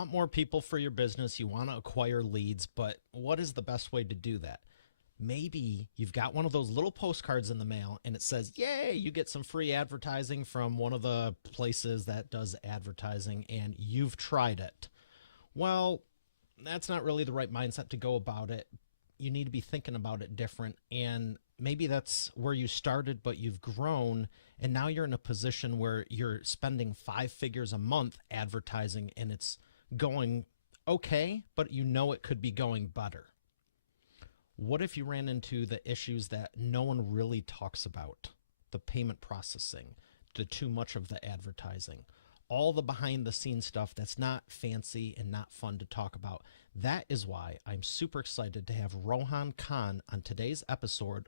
want more people for your business, you want to acquire leads, but what is the best way to do that? Maybe you've got one of those little postcards in the mail and it says, yay, you get some free advertising from one of the places that does advertising and you've tried it. Well, that's not really the right mindset to go about it. You need to be thinking about it different. And maybe that's where you started, but you've grown. And now you're in a position where you're spending 5 figures a month advertising and it's going okay, but you know it could be going better. What if you ran into the issues that no one really talks about? The payment processing, the too much of the advertising, all the behind the scenes stuff that's not fancy and not fun to talk about. That is why I'm super excited to have Rohaan Khan on today's episode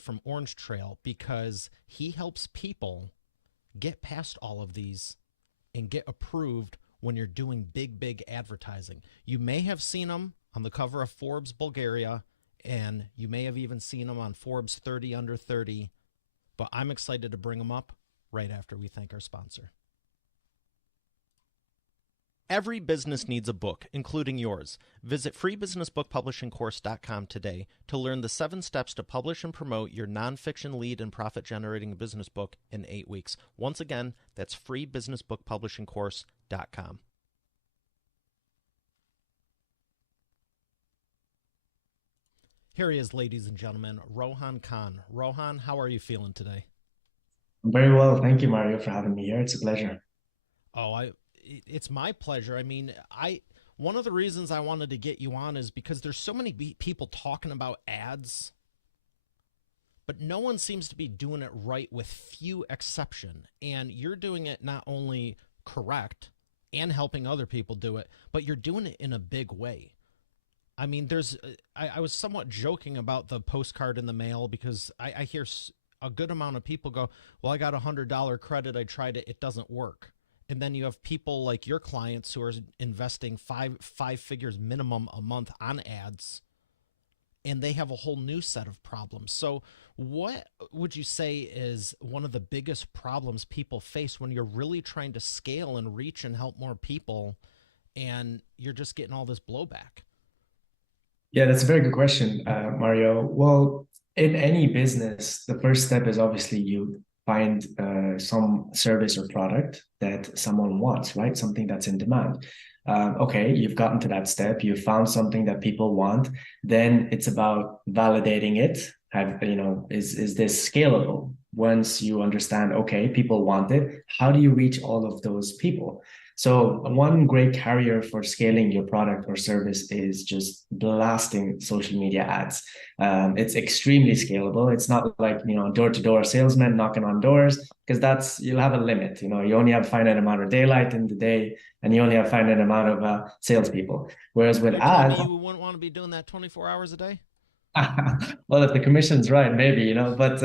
from Orange Trail, because he helps people get past all of these and get approved when you're doing big advertising. You may have seen him on the cover of Forbes Bulgaria, and you may have even seen him on Forbes 30 under 30, but I'm excited to bring him up right after we thank our sponsor. Every business needs a book, including yours. Visit freebusinessbookpublishingcourse.com today to learn the 7 steps to publish and promote your nonfiction lead and profit-generating business book in 8 weeks. Once again, that's freebusinessbookpublishingcourse.com. Here he is, ladies and gentlemen, Rohaan Khan. Rohaan, how are you feeling today? Very well. Thank you, Mario, for having me here. It's a pleasure. It's my pleasure. I mean, one of the reasons I wanted to get you on is because there's so many people talking about ads, but no one seems to be doing it right, with few exception. And you're doing it not only correct and helping other people do it, but you're doing it in a big way. I mean, I was somewhat joking about the postcard in the mail because I hear a good amount of people go, well, I got $100 credit. I tried it. It doesn't work. And then you have people like your clients who are investing five figures minimum a month on ads, and they have a whole new set of problems. So what would you say is one of the biggest problems people face when you're really trying to scale and reach and help more people, and you're just getting all this blowback? Yeah, that's a very good question, Mario. Well, in any business, the first step is obviously you find some service or product that someone wants, right? Something that's in demand. Okay, you've gotten to that step. You've found something that people want. Then it's about validating it. Is this scalable? Once you understand, okay, people want it, how do you reach all of those people? So one great carrier for scaling your product or service is just blasting social media ads. It's extremely scalable. It's not like, door-to-door salesman knocking on doors, because you'll have a limit. You only have a finite amount of daylight in the day, and you only have a finite amount of salespeople. Whereas with Are you telling me ads, you wouldn't want to be doing that 24 hours a day? well, if the commission's right, maybe, but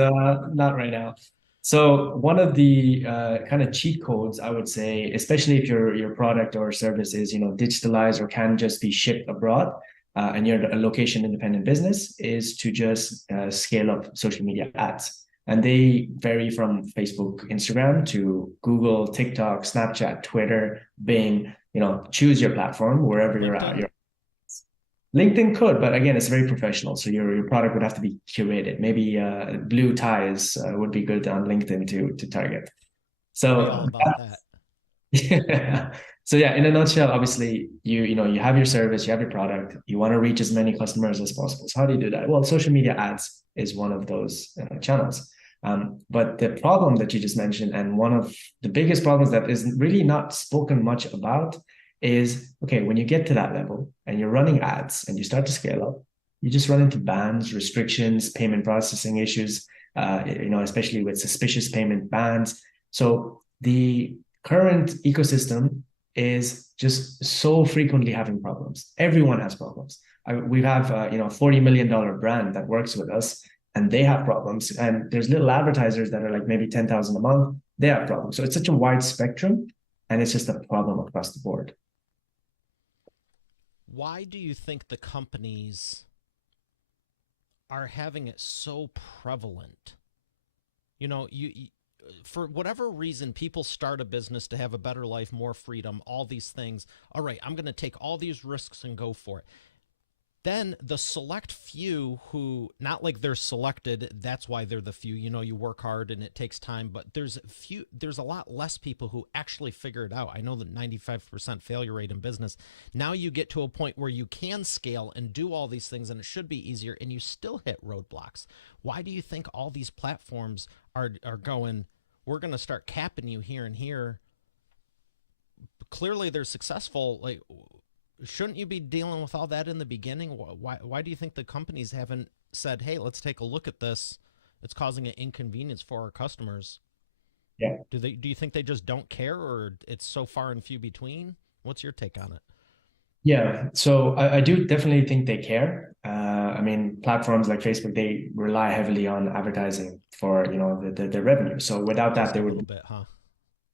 not right now. So one of the kind of cheat codes, I would say, especially if your product or service is, digitalized or can just be shipped abroad, and you're a location independent business, is to just scale up social media ads. And they vary from Facebook, Instagram to Google, TikTok, Snapchat, Twitter, Bing. Choose your platform wherever you're at. LinkedIn? LinkedIn could, but again, it's very professional. So your product would have to be curated. Maybe blue ties would be good on LinkedIn to target. Be all So about that. yeah. So yeah, in a nutshell, obviously you have your service, you have your product, you want to reach as many customers as possible. So how do you do that? Well, social media ads is one of those channels. But the problem that you just mentioned, and one of the biggest problems that is really not spoken much about, is okay, when you get to that level and you're running ads and you start to scale up, you just run into bans, restrictions, payment processing issues, especially with suspicious payment bans. So the current ecosystem is just so frequently having problems. Everyone has problems. We have $40 million brand that works with us, and they have problems. And there's little advertisers that are like maybe 10,000 a month. They have problems. So it's such a wide spectrum, and it's just a problem across the board. Why do you think the companies are having it so prevalent? You know, for whatever reason, people start a business to have a better life, more freedom, all these things. All right, I'm going to take all these risks and go for it. Then the select few who, not like they're selected, that's why they're the few. You know, you work hard and it takes time, but there's a lot less people who actually figure it out. I know that 95% failure rate in business. Now you get to a point where you can scale and do all these things and it should be easier, and you still hit roadblocks. Why do you think all these platforms are going, we're going to start capping you here and here? Clearly they're successful. Like, shouldn't you be dealing with all that in the beginning? Why do you think the companies haven't said, hey, let's take a look at this? It's causing an inconvenience for our customers. Yeah. Do you think they just don't care, or it's so far and few between? What's your take on it? Yeah, so I do definitely think they care. I mean, platforms like Facebook, they rely heavily on advertising for, the revenue. So without that, Just a little bit, huh?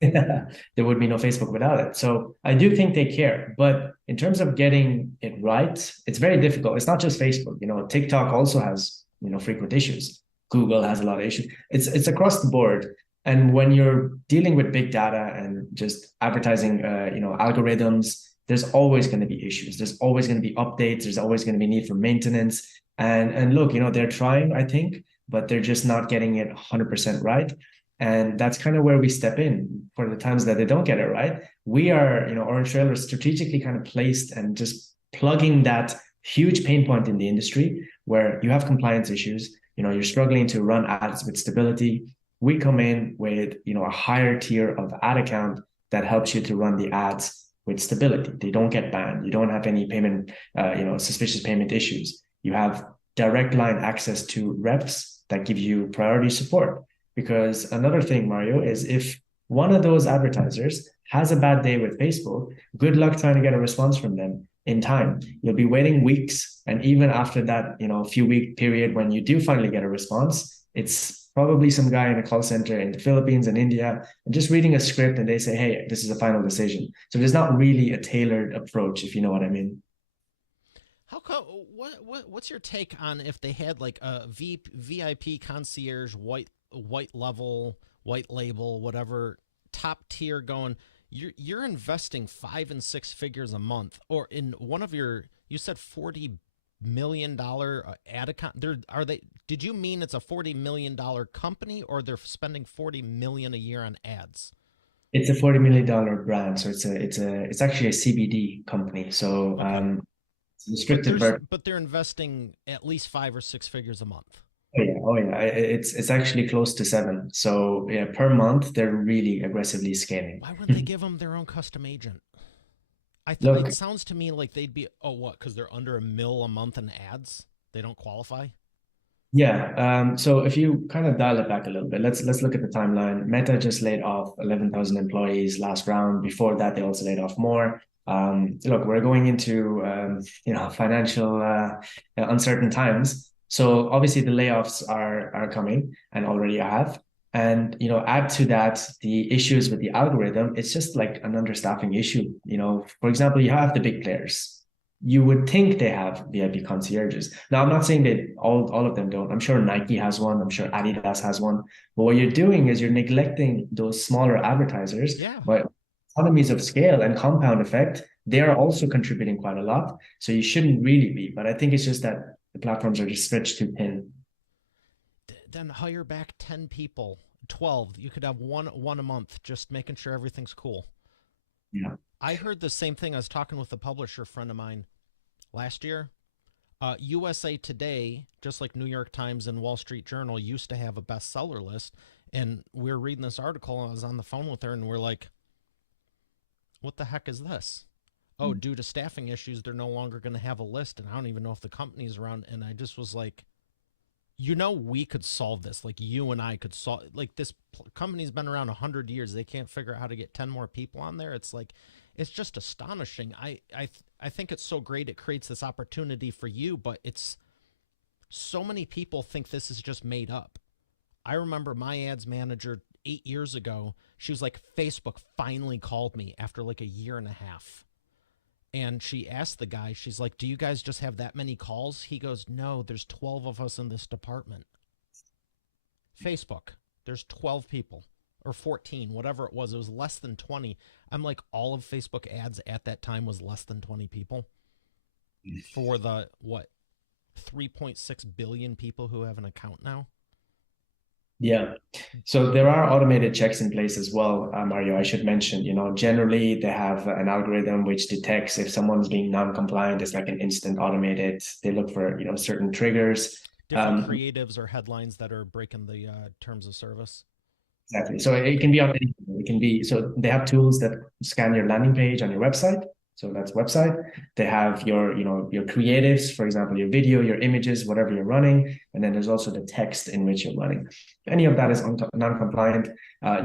there would be no Facebook without it. So I do think they care, but in terms of getting it right, it's very difficult. It's not just Facebook. TikTok also has, frequent issues. Google has a lot of issues. It's across the board. And when you're dealing with big data and just advertising, algorithms, there's always going to be issues. There's always going to be updates. There's always going to be need for maintenance. And look, they're trying, I think, but they're just not getting it 100% right. And that's kind of where we step in for the times that they don't get it right. We are, Orange Trail are strategically kind of placed and just plugging that huge pain point in the industry where you have compliance issues, you're struggling to run ads with stability. We come in with, a higher tier of ad account that helps you to run the ads with stability. They don't get banned. You don't have any payment, suspicious payment issues. You have direct line access to reps that give you priority support. Because another thing, Mario, is if one of those advertisers has a bad day with Facebook, good luck trying to get a response from them in time. You'll be waiting weeks. And even after that, few week period when you do finally get a response, it's probably some guy in a call center in the Philippines and India and just reading a script and they say, hey, this is a final decision. So there's not really a tailored approach, if you know what I mean. How come? What's your take on if they had like a VIP concierge, white level, white label, whatever, top tier going? You're investing 5 and 6 figures a month, or in one of your, you said $40 million ad account. There are they? Did you mean it's a $40 million company, or they're spending 40 million a year on ads? It's a $40 million brand, so it's actually a CBD company. So Okay, it's restricted vertical. but they're investing at least 5 or 6 figures a month. Oh yeah. It's actually close to seven. So yeah, per month they're really aggressively scaling. Why wouldn't they give them their own custom agent? I thought it Look, sounds to me like they'd be, oh, what? Because they're under a mil a month in ads, they don't qualify. yeah. So if you kind of dial it back a little bit, let's look at the timeline. Meta just laid off 11,000 employees last round. Before that, they also laid off more. Look, we're going into financial uncertain times. So obviously the layoffs are coming and already have. And add to that the issues with the algorithm. It's just like an understaffing issue. For example, you have the big players. You would think they have VIP concierges. Now, I'm not saying that all of them don't. I'm sure Nike has one. I'm sure Adidas has one. But what you're doing is you're neglecting those smaller advertisers. Yeah. But economies of scale and compound effect, they are also contributing quite a lot. So you shouldn't really be. But I think it's just that the platforms are just stretched too thin. Then hire back 10 people, 12. You could have one a month, just making sure everything's cool. Yeah. I heard the same thing. I was talking with a publisher friend of mine last year. USA Today, just like New York Times and Wall Street Journal, used to have a bestseller list. And we were reading this article, and I was on the phone with her, and we're like, what the heck is this? Oh, due to staffing issues, they're no longer going to have a list, and I don't even know if the company's around. And I just was like, we could solve this. Like, you and I could solve. Like, this company's been around 100 years. They can't figure out how to get 10 more people on there. It's like, it's just astonishing. I think it's so great. It creates this opportunity for you, but it's so many people think this is just made up. I remember my ads manager 8 years ago. She was like, Facebook finally called me after like a year and a half. And she asked the guy, she's like, do you guys just have that many calls? He goes, no, there's 12 of us in this department. Facebook, there's 12 people. or 14, whatever it was. It was less than 20. I'm like, all of Facebook ads at that time was less than 20 people for the, what, 3.6 billion people who have an account now. Yeah. So there are automated checks in place as well, Mario. I should mention, generally they have an algorithm which detects if someone's being non-compliant. It's like an instant automated. They look for, certain triggers. Different Um, creatives or headlines that are breaking the terms of service. Exactly. So it Okay. can be on anything. It can be, so they have tools that scan your landing page on your website. So that's website. They have your creatives, for example, your video, your images, whatever you're running. And then there's also the text in which you're running. Any of that is non-compliant.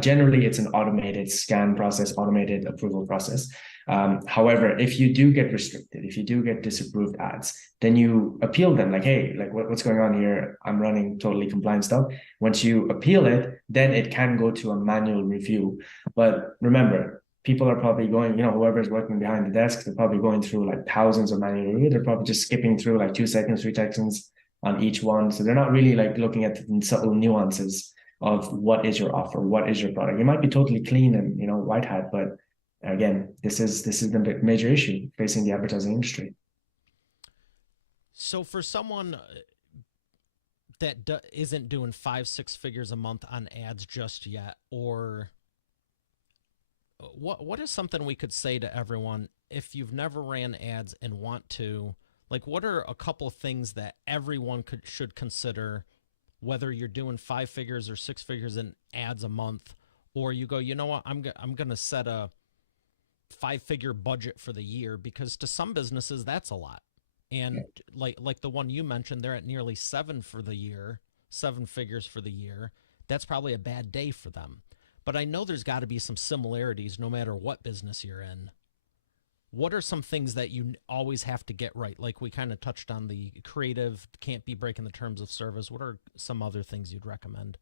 Generally, it's an automated scan process, automated approval process. However, if you do get restricted, if you do get disapproved ads, then you appeal them like, hey, like what's going on here? I'm running totally compliant stuff. Once you appeal it, then it can go to a manual review. But remember, people are probably going, whoever's working behind the desk, they're probably going through like thousands of manual review. They're probably just skipping through like 2 seconds, 3 seconds on each one. So they're not really like looking at the subtle nuances of what is your offer, what is your product. It might be totally clean and white hat, but again, this is the major issue facing the advertising industry. So for someone that isn't doing 5 6 figures a month on ads just yet, or what is something we could say to everyone if you've never ran ads and want to, like, what are a couple of things that everyone should consider, whether you're doing 5 figures or 6 figures in ads a month, or you go, you know what, I'm going to set a 5 figure budget for the year, because to some businesses that's a lot. And like the one you mentioned, they're at nearly 7 figures for the year. That's probably a bad day for them. But I know there's got to be some similarities no matter what business you're in. What are some things that you always have to get right? Like we kind of touched on, the creative can't be breaking the terms of service. What are some other things you'd recommend?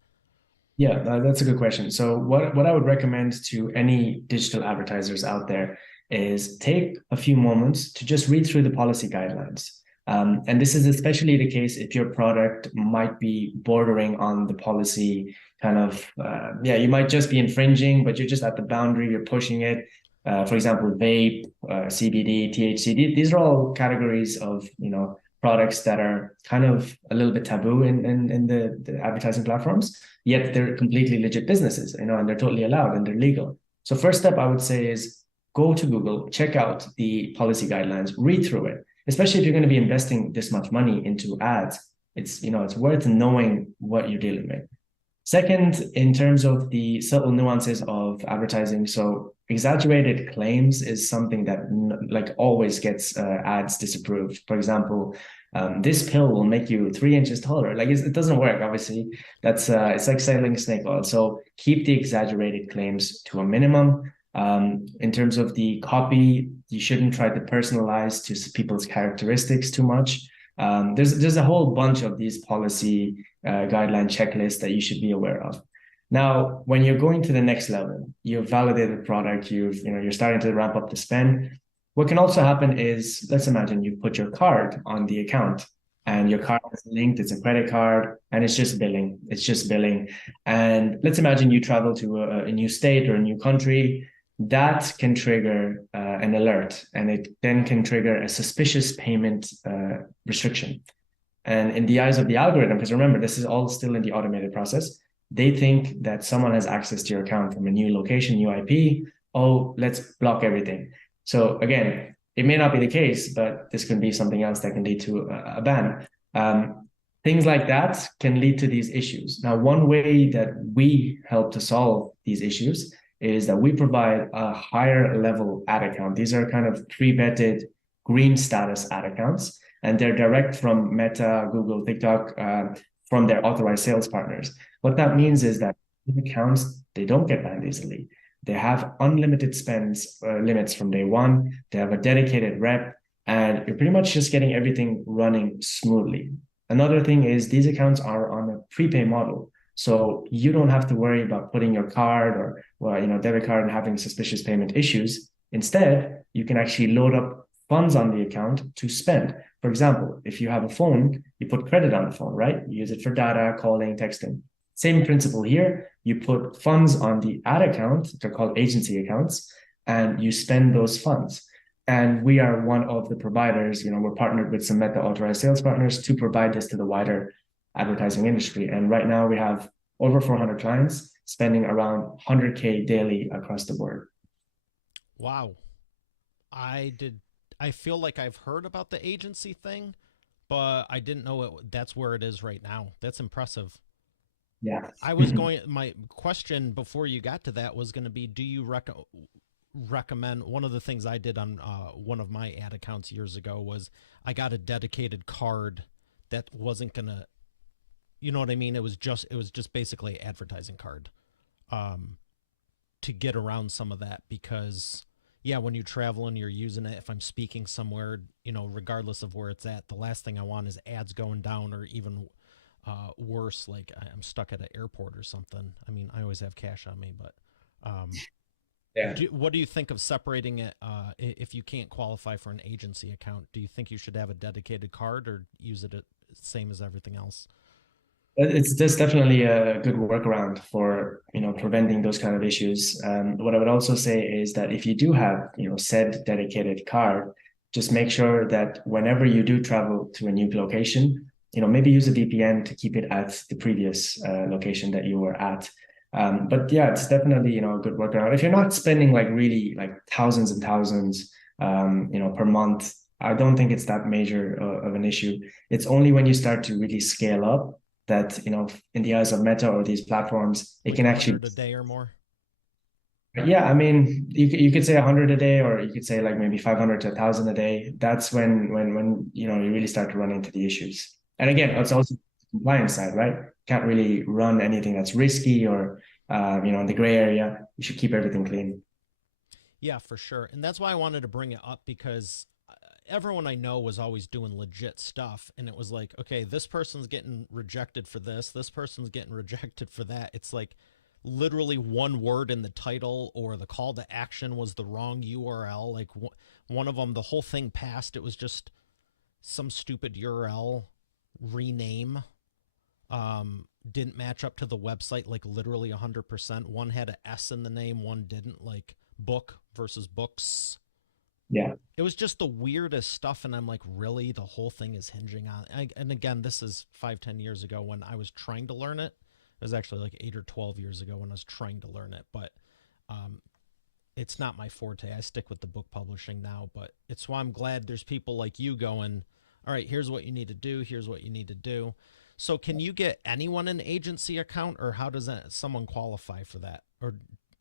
Yeah, that's a good question. So what I would recommend to any digital advertisers out there is take a few moments to just read through the policy guidelines. And this is especially the case if your product might be bordering on the policy kind of, yeah, you might just be infringing, but you're just at the boundary, you're pushing it. For example, vape, CBD, THC, these are all categories of, products that are kind of a little bit taboo in the advertising platforms, yet they're completely legit businesses, and they're totally allowed and they're legal. So first step I would say is go to Google, check out the policy guidelines, read through it, especially if you're going to be investing this much money into ads. It's worth knowing what you're dealing with. Second, in terms of the subtle nuances of advertising, so exaggerated claims is something that like always gets ads disapproved. For example, this pill will make you 3 inches taller. Like it doesn't work. Obviously, that's it's like selling snake oil. So keep the exaggerated claims to a minimum. In terms of the copy, you shouldn't try to personalize to people's characteristics too much. There's a whole bunch of these policy guideline checklists that you should be aware of. Now, when you're going to the next level, you've validated the product, you're starting to ramp up the spend. What can also happen is, let's imagine you put your card on the account and your card is linked, it's a credit card, and it's just billing. It's just billing. And let's imagine you travel to a new state or a new country. That can trigger an alert, and it then can trigger a suspicious payment restriction. And in the eyes of the algorithm, because remember, this is all still in the automated process, they think that someone has access to your account from a new location, new IP. Oh, let's block everything. So again, it may not be the case, but this can be something else that can lead to a ban. Things like that can lead to these issues. Now, one way that we help to solve these issues is that we provide a higher level ad account. These are kind of pre-vetted green status ad accounts, and they're direct from Meta, Google, TikTok, from their authorized sales partners. What that means is that accounts, they don't get banned easily. They have unlimited spends limits from day one. They have a dedicated rep, and you're pretty much just getting everything running smoothly. Another thing is these accounts are on a prepay model. So you don't have to worry about putting your card or debit card and having suspicious payment issues. Instead, you can actually load up funds on the account to spend. For example, if you have a phone, you put credit on the phone, right? You use it for data, calling, texting. Same principle here. You put funds on the ad account, they're called agency accounts, and you spend those funds. And we are one of the providers, we're partnered with some Meta authorized sales partners to provide this to the wider advertising industry. And right now we have over 400 clients spending around 100K daily across the board. Wow. I did. I feel like I've heard about the agency thing, but I didn't know that's where it is right now. That's impressive. Yeah. I was going. My question before you got to that was going to be: do you recommend? One of the things I did on one of my ad accounts years ago was I got a dedicated card that wasn't gonna. You know what I mean? It was just basically an advertising card, um, to get around some of that because yeah, when you travel and you're using it, if I'm speaking somewhere, regardless of where it's at, the last thing I want is ads going down or even worse, like I'm stuck at an airport or something. I mean, I always have cash on me, but um, Yeah. what do you think of separating it if you can't qualify for an agency account? Do you think you should have a dedicated card or use it same as everything else? It's just definitely a good workaround for preventing those kind of issues. What I would also say is that if you do have said dedicated card, just make sure that whenever you do travel to a new location, maybe use a VPN to keep it at the previous location that you were at. But yeah, it's definitely a good workaround. If you're not spending like really like thousands and thousands, per month, I don't think it's that major of an issue. It's only when you start to really scale up that in the eyes of Meta or these platforms it Like can actually. 100 a day or more? Yeah, I mean you could say 100 a day, or you could say like maybe 500 to 1,000 a day. That's when you really start to run into the issues. And again, Yeah. it's also the compliance side, right? Can't really run anything that's risky or in the gray area. You should keep everything clean. Yeah, for sure. And that's why I wanted to bring it up because everyone I know was always doing legit stuff. And it was like, okay, this person's getting rejected for this person's getting rejected for that. It's like literally one word in the title or the call to action was the wrong URL. Like one of them, the whole thing passed. It was just some stupid URL rename. Didn't match up to the website like literally 100%. One had a S in the name, one didn't, like book versus books. Yeah. It was just the weirdest stuff, and I'm like, really, the whole thing is hinging on. And again, this is 5-10 years ago when I was trying to learn it. It was actually like 8 or 12 years ago when I was trying to learn it, but um, it's not my forte. I stick with the book publishing now, but it's why I'm glad there's people like you going, all right, here's what you need to do, here's what you need to do. So can you get anyone an agency account, or how does someone qualify for that? Or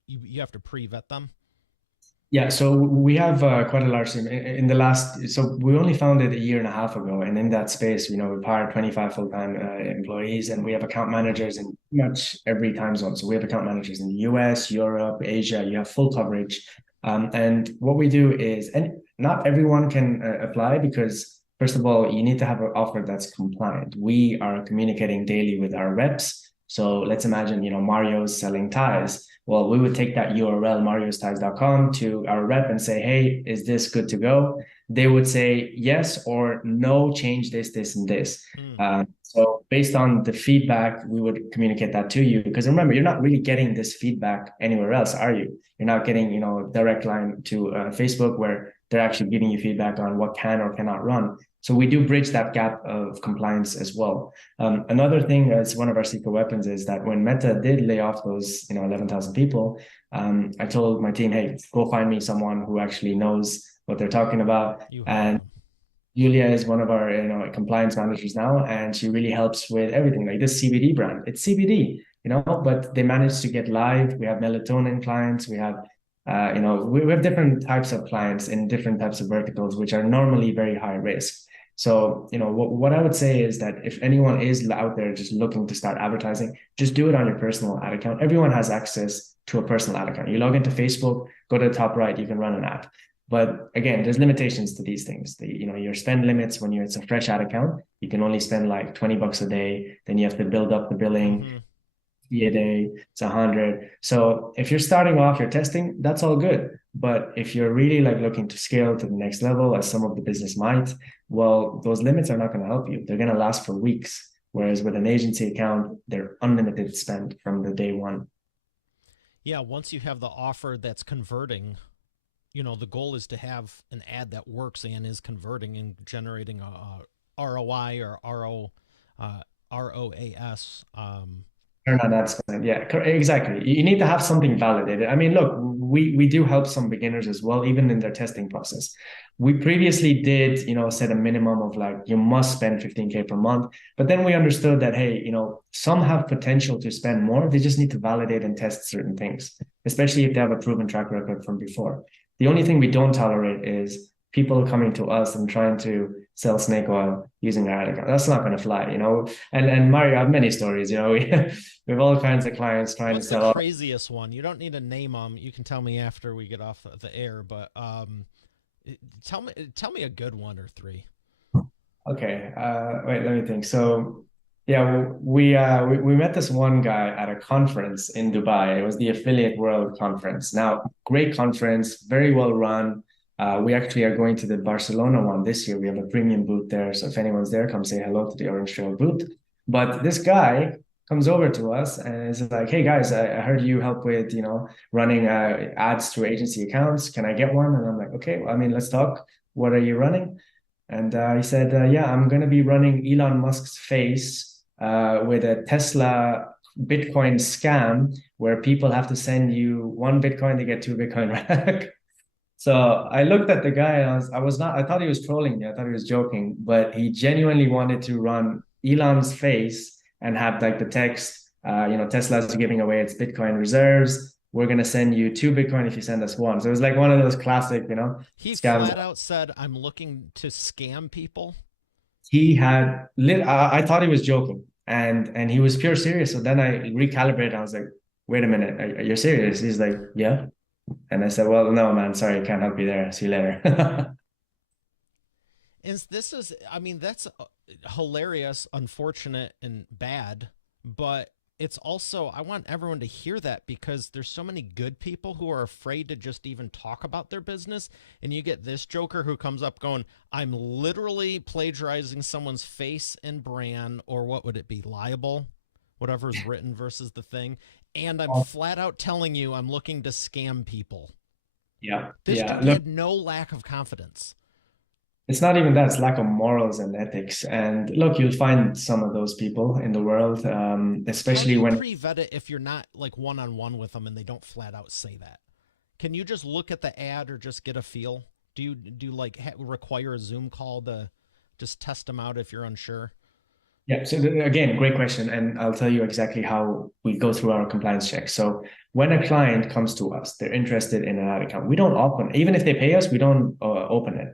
you have to pre-vet them? Yeah, so we have quite a large team in the last. So we only founded a year and a half ago, and in that space, we've hired 25 full-time employees, and we have account managers in pretty much every time zone. So we have account managers in the US, Europe, Asia. You have full coverage, and what we do is, and not everyone can apply because first of all, you need to have an offer that's compliant. We are communicating daily with our reps. So let's imagine, Mario's selling ties. Well, we would take that URL, mariosties.com, to our rep and say, hey, is this good to go? They would say yes or no, change this, and this. Hmm. So based on the feedback, we would communicate that to you. Because remember, you're not really getting this feedback anywhere else, are you? You're not getting, direct line to Facebook where they're actually giving you feedback on what can or cannot run. So we do bridge that gap of compliance as well. Another thing as one of our secret weapons is that when Meta did lay off those 11,000 people, I told my team, hey, go find me someone who actually knows what they're talking about. You hired And them. Julia is one of our compliance managers now, and she really helps with everything. Like this CBD brand, it's CBD, but they managed to get live. We have melatonin clients. We have we have different types of clients in different types of verticals, which are normally very high risk. So, what I would say is that if anyone is out there just looking to start advertising, just do it on your personal ad account. Everyone has access to a personal ad account. You log into Facebook, go to the top right, you can run an ad. But again, there's limitations to these things. Your spend limits when it's a fresh ad account, you can only spend like $20 a day. Then you have to build up the billing Mm-hmm. a day, it's 100. So if you're starting off, you're testing, that's all good. But if you're really like looking to scale to the next level, as some of the business might, well, those limits are not going to help you. They're going to last for weeks. Whereas with an agency account, they're unlimited spend from the day one. Yeah, once you have the offer that's converting, the goal is to have an ad that works and is converting and generating a ROI or ROAS. Return on ad spend. Yeah, exactly. You need to have something validated. I mean, look, we do help some beginners as well, even in their testing process. We previously did, set a minimum of like you must spend 15K per month, but then we understood that hey, some have potential to spend more. They just need to validate and test certain things, especially if they have a proven track record from before. The only thing we don't tolerate is people coming to us and trying to sell snake oil using our ad account. That's not going to fly. And Mario, I have many stories. We have all kinds of clients trying to What's the sell. craziest one? You don't need to name them. You can tell me after we get off the air, but tell me a good one or three. Okay, wait, let me think. So, yeah, we met this one guy at a conference in Dubai. It was the Affiliate World Conference. Now, great conference, very well run. We actually are going to the Barcelona one this year. We have a premium booth there. So if anyone's there, come say hello to the Orange Trail booth. But this guy comes over to us and is like, "Hey guys, I heard you help with running ads through agency accounts. Can I get one?" And I'm like, "Okay, well, I mean, let's talk. What are you running?" And he said, "Yeah, I'm going to be running Elon Musk's face with a Tesla Bitcoin scam where people have to send you one Bitcoin to get two Bitcoin back." So I looked at the guy and I thought he was trolling me. I thought he was joking, but he genuinely wanted to run Elon's face and have like the text, Tesla's giving away its Bitcoin reserves. We're going to send you two Bitcoin if you send us one. So it was like one of those classic, He scams. flat out said, "I'm looking to scam people." He had lit. I thought he was joking, and he was pure serious. So then I recalibrated. I was like, "Wait a minute, are you serious?" He's like, "Yeah." And I said, "Well, no, man, sorry, can't help you there. See you later." I mean, that's hilarious, unfortunate, and bad, but it's also, I want everyone to hear that because there's so many good people who are afraid to just even talk about their business. And you get this joker who comes up going, "I'm literally plagiarizing someone's face and brand," or what would it be? Liable, whatever's written versus the thing. "And I'm flat out telling you I'm looking to scam people." Yeah, This yeah. dude Look, had no lack of confidence. it's not even that; it's lack of morals and ethics. And look, you'll find some of those people in the world, How do especially you when pre-vet it if you're not like one on one with them and they don't flat out say that? Can you just look at the ad or just get a feel? Do you like require a Zoom call to just test them out if you're unsure? Yeah. So again, great question, and I'll tell you exactly how we go through our compliance check. So when a client comes to us, they're interested in an ad account. We don't open, even if they pay us, we don't open it,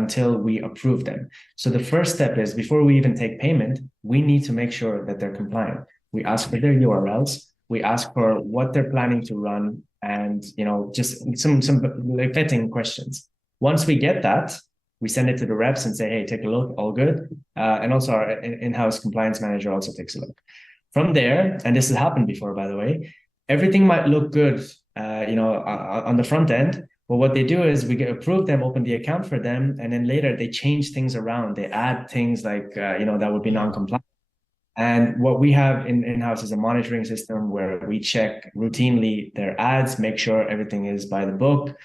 until we approve them. So the first step is before we even take payment, we need to make sure that they're compliant. We ask for their URLs. We ask for what they're planning to run, and just some like vetting questions. Once we get that, we send it to the reps and say, "Hey, take a look, all good." And also our in-house compliance manager also takes a look. From there, and this has happened before, by the way, everything might look good, on the front end. But what they do is we get approved them, open the account for them, and then later they change things around. They add things like, that would be Hmm. non-compliant. And what we have in-house is a monitoring system where we check routinely their ads, make sure everything is by the book.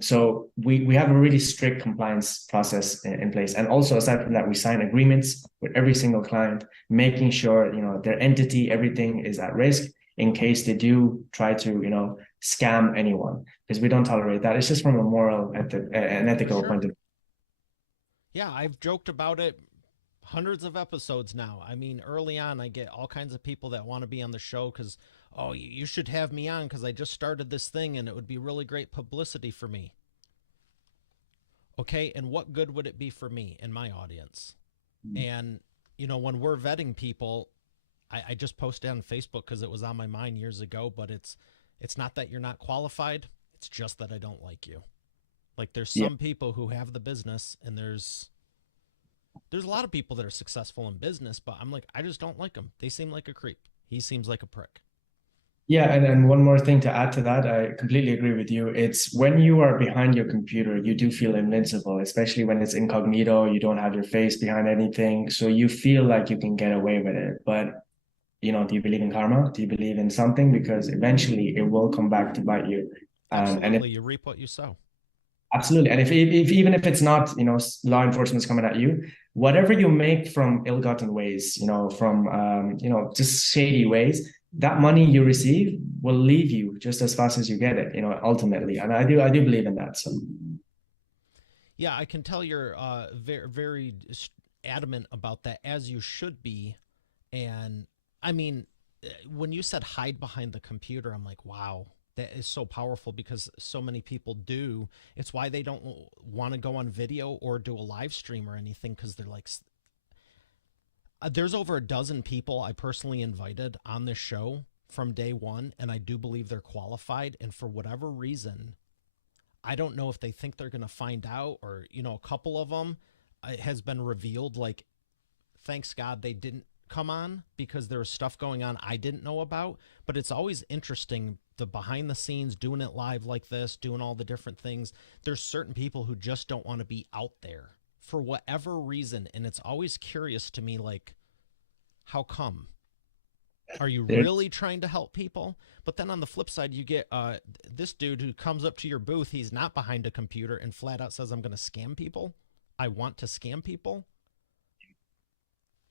So we have a really strict compliance process in place. And also aside from that, we sign agreements with every single client, making sure, their entity, everything is at risk in case they do try to, scam anyone, because we don't tolerate that. It's just from a moral and ethical point Sure. of view. Yeah, I've joked about it hundreds of episodes now. I mean, early on, I get all kinds of people that want to be on the show because, "Oh, you should have me on because I just started this thing and it would be really great publicity for me." Okay, and what good would it be for me and my audience? And when we're vetting people, I just posted on Facebook because it was on my mind years ago. But it's not that you're not qualified. It's just that I don't like you. Like there's Yeah. some people who have the business, and there's a lot of people that are successful in business, but I'm like, I just don't like them. They seem like a creep. He seems like a prick. Yeah, and one more thing to add to that, I completely agree with you. It's when you are behind your computer, you do feel invincible, especially when it's incognito, you don't have your face behind anything. So you feel like you can get away with it. But, do you believe in karma? Do you believe in something? Because eventually it will come back to bite you. And if Absolutely, you reap what you sow. Absolutely. And if even if it's not, law enforcement's coming at you, whatever you make from ill-gotten ways, from just shady ways, that money you receive will leave you just as fast as you get it, ultimately. And I do believe in that. So Yeah, I can tell you're very adamant about that, as you should be. And I mean, when you said hide behind the computer, I'm like, wow, that is so powerful because so many people do. It's why they don't want to go on video or do a live stream or anything because they're like, there's over a dozen people I personally invited on this show from day one, and I do believe they're qualified. And for whatever reason, I don't know if they think they're going to find out, or, a couple of them, it has been revealed, like, thanks God they didn't come on because there was stuff going on I didn't know about. But it's always interesting, the behind the scenes, doing it live like this, doing all the different things. There's certain people who just don't want to be out there for whatever reason. And it's always curious to me, like, how come? Are you there, really trying to help people? But then on the flip side, you get this dude who comes up to your booth. He's not behind a computer and flat out says, I'm going to scam people. I want to scam people.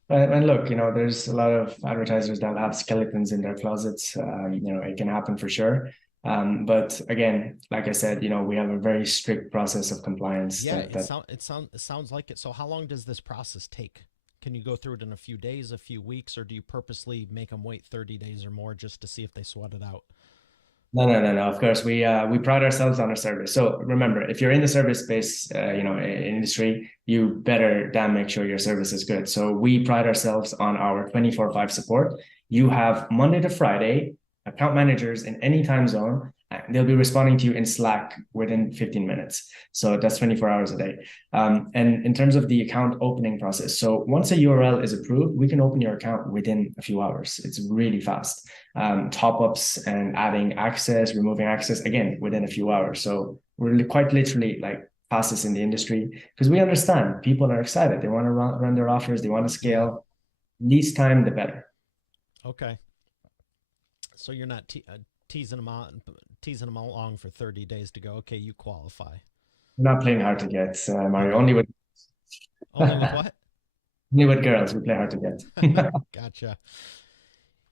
and look, there's a lot of advertisers that have skeletons in their closets. It can happen for sure. But again, like I said, we have a very strict process of compliance Yeah, that it sounds like it. So how long does this process take? Can you go through it in a few days, a few weeks, or do you purposely make them wait 30 days or more just to see if they sweat it out? No, no, no, no. Of course, we pride ourselves on our service. So remember, if you're in the service space, industry, you better damn make sure your service is good. So we pride ourselves on our 24/5 support. You have Monday to Friday account managers in any time zone. And they'll be responding to you in Slack within 15 minutes. So that's 24 hours a day. And in terms of the account opening process, so once a URL is approved, we can open your account within a few hours. It's really fast. Top ups and adding access, removing access, again, within a few hours. So we're quite literally like fastest in the industry because we understand people are excited. They want to run their offers, they want to Yeah. scale. Least time, the better. Okay. So you're not teasing them out, teasing them along for 30 days to go, okay, you qualify. We're not playing hard to get, Mario. Okay. Only with Only with what? only with girls we play hard to get. Gotcha.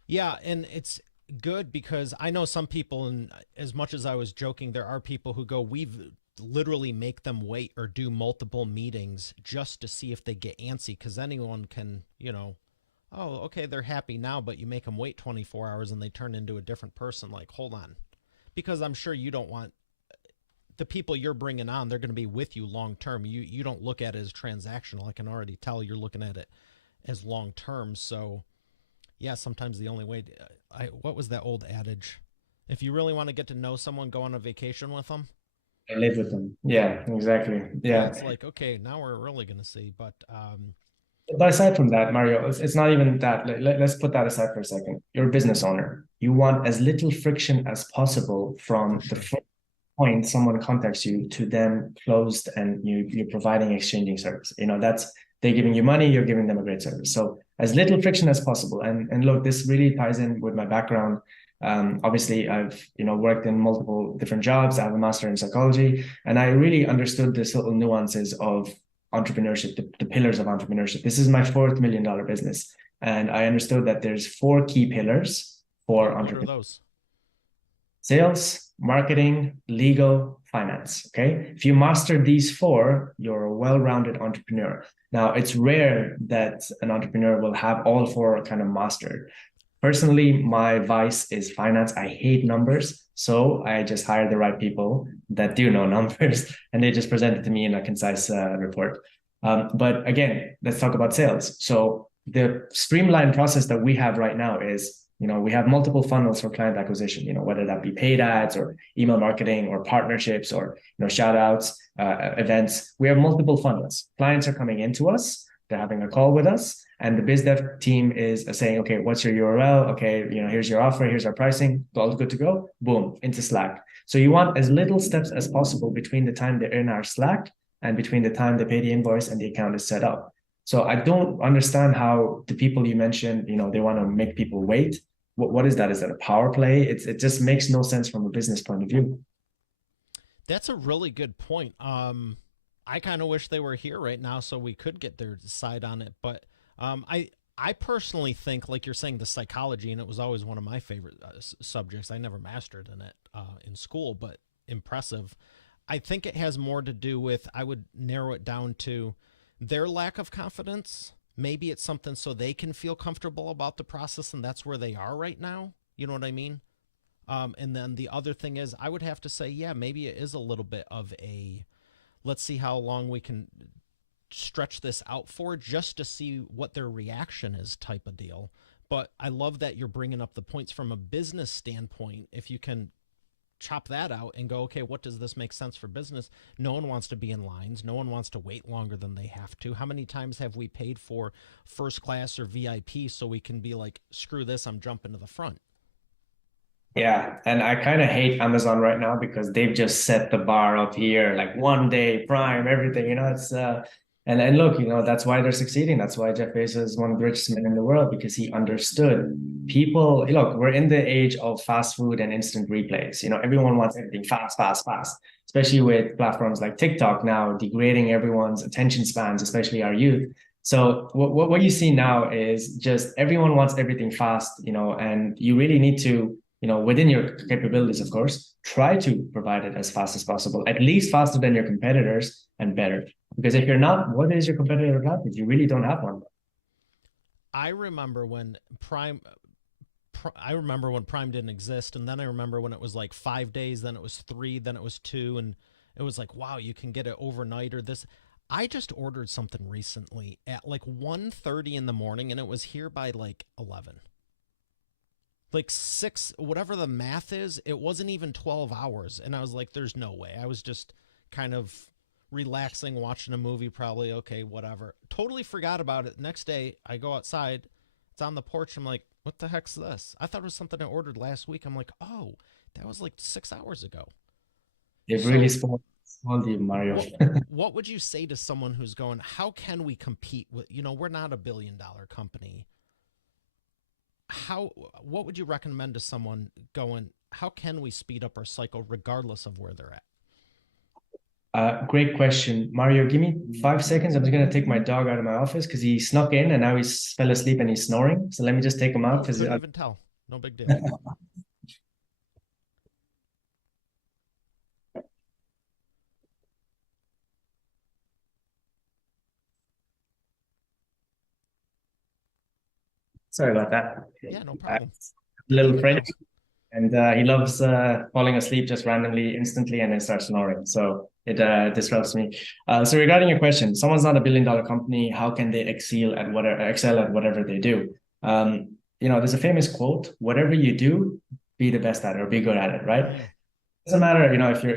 Yeah, and it's good because I know some people, and as much as I was joking, there are people who go, we've literally make them wait or do multiple meetings just to see if they get antsy because anyone can, oh, okay, they're happy now, but you make them wait 24 hours and they turn into a different person. Like, hold on. Because I'm sure you don't want the people you're bringing on, they're going to be with you long term. You don't look at it as transactional. I can already tell you're looking at it as long term. So, yeah, sometimes the only way what was that old adage? If you really want to get to know someone, go on a vacation with them. I live with them. Yeah, exactly. Yeah, Yeah. it's like, okay, now we're really going to see, but But aside from that, Mario, it's not even that. Let's put that aside for a second. You're a business owner. You want as little friction as possible for from the sure. first point someone contacts you to then closed and you're providing exchanging service. That's they're giving you money, you're giving them a great service. So as little friction as possible. And look, this really ties in with my background. Obviously, I've worked in multiple different jobs. I have a master in psychology, and I really understood this little nuances of entrepreneurship, the pillars of entrepreneurship. This is my fourth $1 million business, and I understood that there's four key pillars for What are entrepreneurship: those? sales, marketing, legal, finance. Okay. If you master these four, you're a well-rounded entrepreneur. Now, it's rare that an entrepreneur will have all four kind of mastered. Personally, my vice is finance. I hate numbers. So I just hire the right people that do know numbers and they just present it to me in a concise report. But again, let's talk about sales. So the streamlined process that we have right now is, we have multiple funnels for client acquisition, whether that be paid ads or email marketing or partnerships or, shout outs, events. We have multiple funnels. Clients are coming into us. They're having a call with us. And the biz dev team is saying, okay, what's your URL? Okay, here's your offer, here's our pricing, all good to go. Boom, into Slack. So you want as little steps as possible between the time they're in our Slack and between the time they pay the invoice and the account is set up. So I don't understand how the people you mentioned, they want to make people wait. What is that? Is that a power play? It just makes no sense from a business point of view. That's a really good point. I kind of wish they were here right now so we could get their side on it. But I personally think, like you're saying, the psychology, and it was always one of my favorite subjects. I never mastered in it in school, but impressive. I think it has more to do with, I would narrow it down to their lack of confidence. Maybe it's something so they can feel comfortable about the process, and that's where they are right now. You know what I mean? And then the other thing is, I would have to say, yeah, maybe it is a little bit of a let's see how long we can stretch this out for just to see what their reaction is type of deal. But I love that you're bringing up the points from a business standpoint. If you can chop that out and go, okay, what does this make sense for business? No one wants to be in lines. No one wants to wait longer than they have to. How many times have we paid for first class or VIP so we can be like, screw this, I'm jumping to the front? Yeah, and I kind of hate Amazon right now because they've just set the bar up here, like one day Prime, everything. It's and look, that's why they're succeeding. That's why Jeff Bezos is one of the richest men in the world because he understood people. Look, we're in the age of fast food and instant replays. Everyone wants everything fast, fast, fast. Especially with platforms like TikTok now degrading everyone's attention spans, especially our youth. So what you see now is just everyone wants everything fast, and you really need to within your capabilities, of course, try to provide it as fast as possible, at least faster than your competitors and better. Because if you're not, what is your competitive advantage? You really don't have one. I remember when I remember when Prime didn't exist, and then I remember when it was like 5 days, then it was three, then it was two, and it was like, wow, you can get it overnight or this. I just ordered something recently at like 1:30 in the morning, and it was here by like 11. Like six, whatever the math is, it wasn't even 12 hours. And I was like, there's no way. I was just kind of relaxing, watching a movie, probably. Okay, whatever. Totally forgot about it. Next day, I go outside. It's on the porch. I'm like, what the heck's this? I thought it was something I ordered last week. I'm like, oh, that was like 6 hours ago. They've really So, spoiled you, Mario. what what would you say to someone who's going, how can we compete with, we're not a $1 billion company. What would you recommend to someone going, how can we speed up our cycle regardless of where they're at? Great question, Mario. Give me 5 seconds. I'm just gonna take my dog out of my office because he snuck in and now he's fell asleep and he's snoring. So let me just take him out Oh, because couldn't even tell. No big deal. sorry about that. Yeah, no A problem. Didn't little even French, know. and he loves falling asleep just randomly, instantly, and then starts snoring. So it disrupts me. So regarding your question, someone's not a $1 billion company. How can they excel at whatever they do? There's a famous quote: "Whatever you do, be the best at it or be good at it." Right? Mm, Doesn't matter,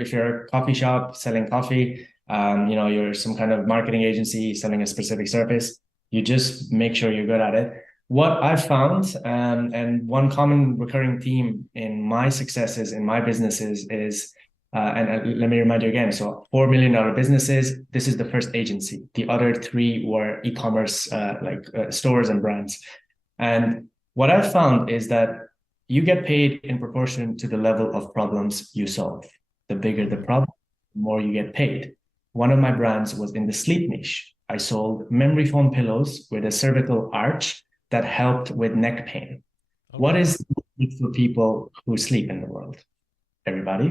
if you're a coffee shop selling coffee, you're some kind of marketing agency selling a specific service, you just make sure you're good at it. What I've found, and one common recurring theme in my successes in my businesses is, and let me remind you again, so $4 million businesses, this is the first agency. The other three were e-commerce, stores and brands. And what I've found is that you get paid in proportion to the level of problems you solve. The bigger the mm, problem, the more you get paid. One of my brands was in the sleep niche. I sold memory foam pillows with a cervical arch that helped with neck pain. What okay. is it for people who sleep in the world? Everybody.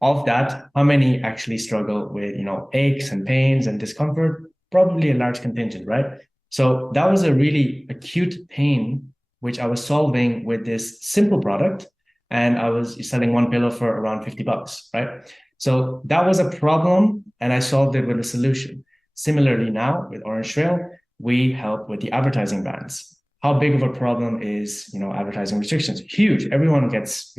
Of that, how many actually struggle with, aches and pains and discomfort? Probably a large contingent, right? So that was a really acute pain which I was solving with this simple product. And I was selling one pillow for around $50, right? So that was a problem, and I solved it with a solution. Similarly, now with Orange Trail, we help with the advertising bans. How big of a problem is advertising restrictions? Huge. Everyone gets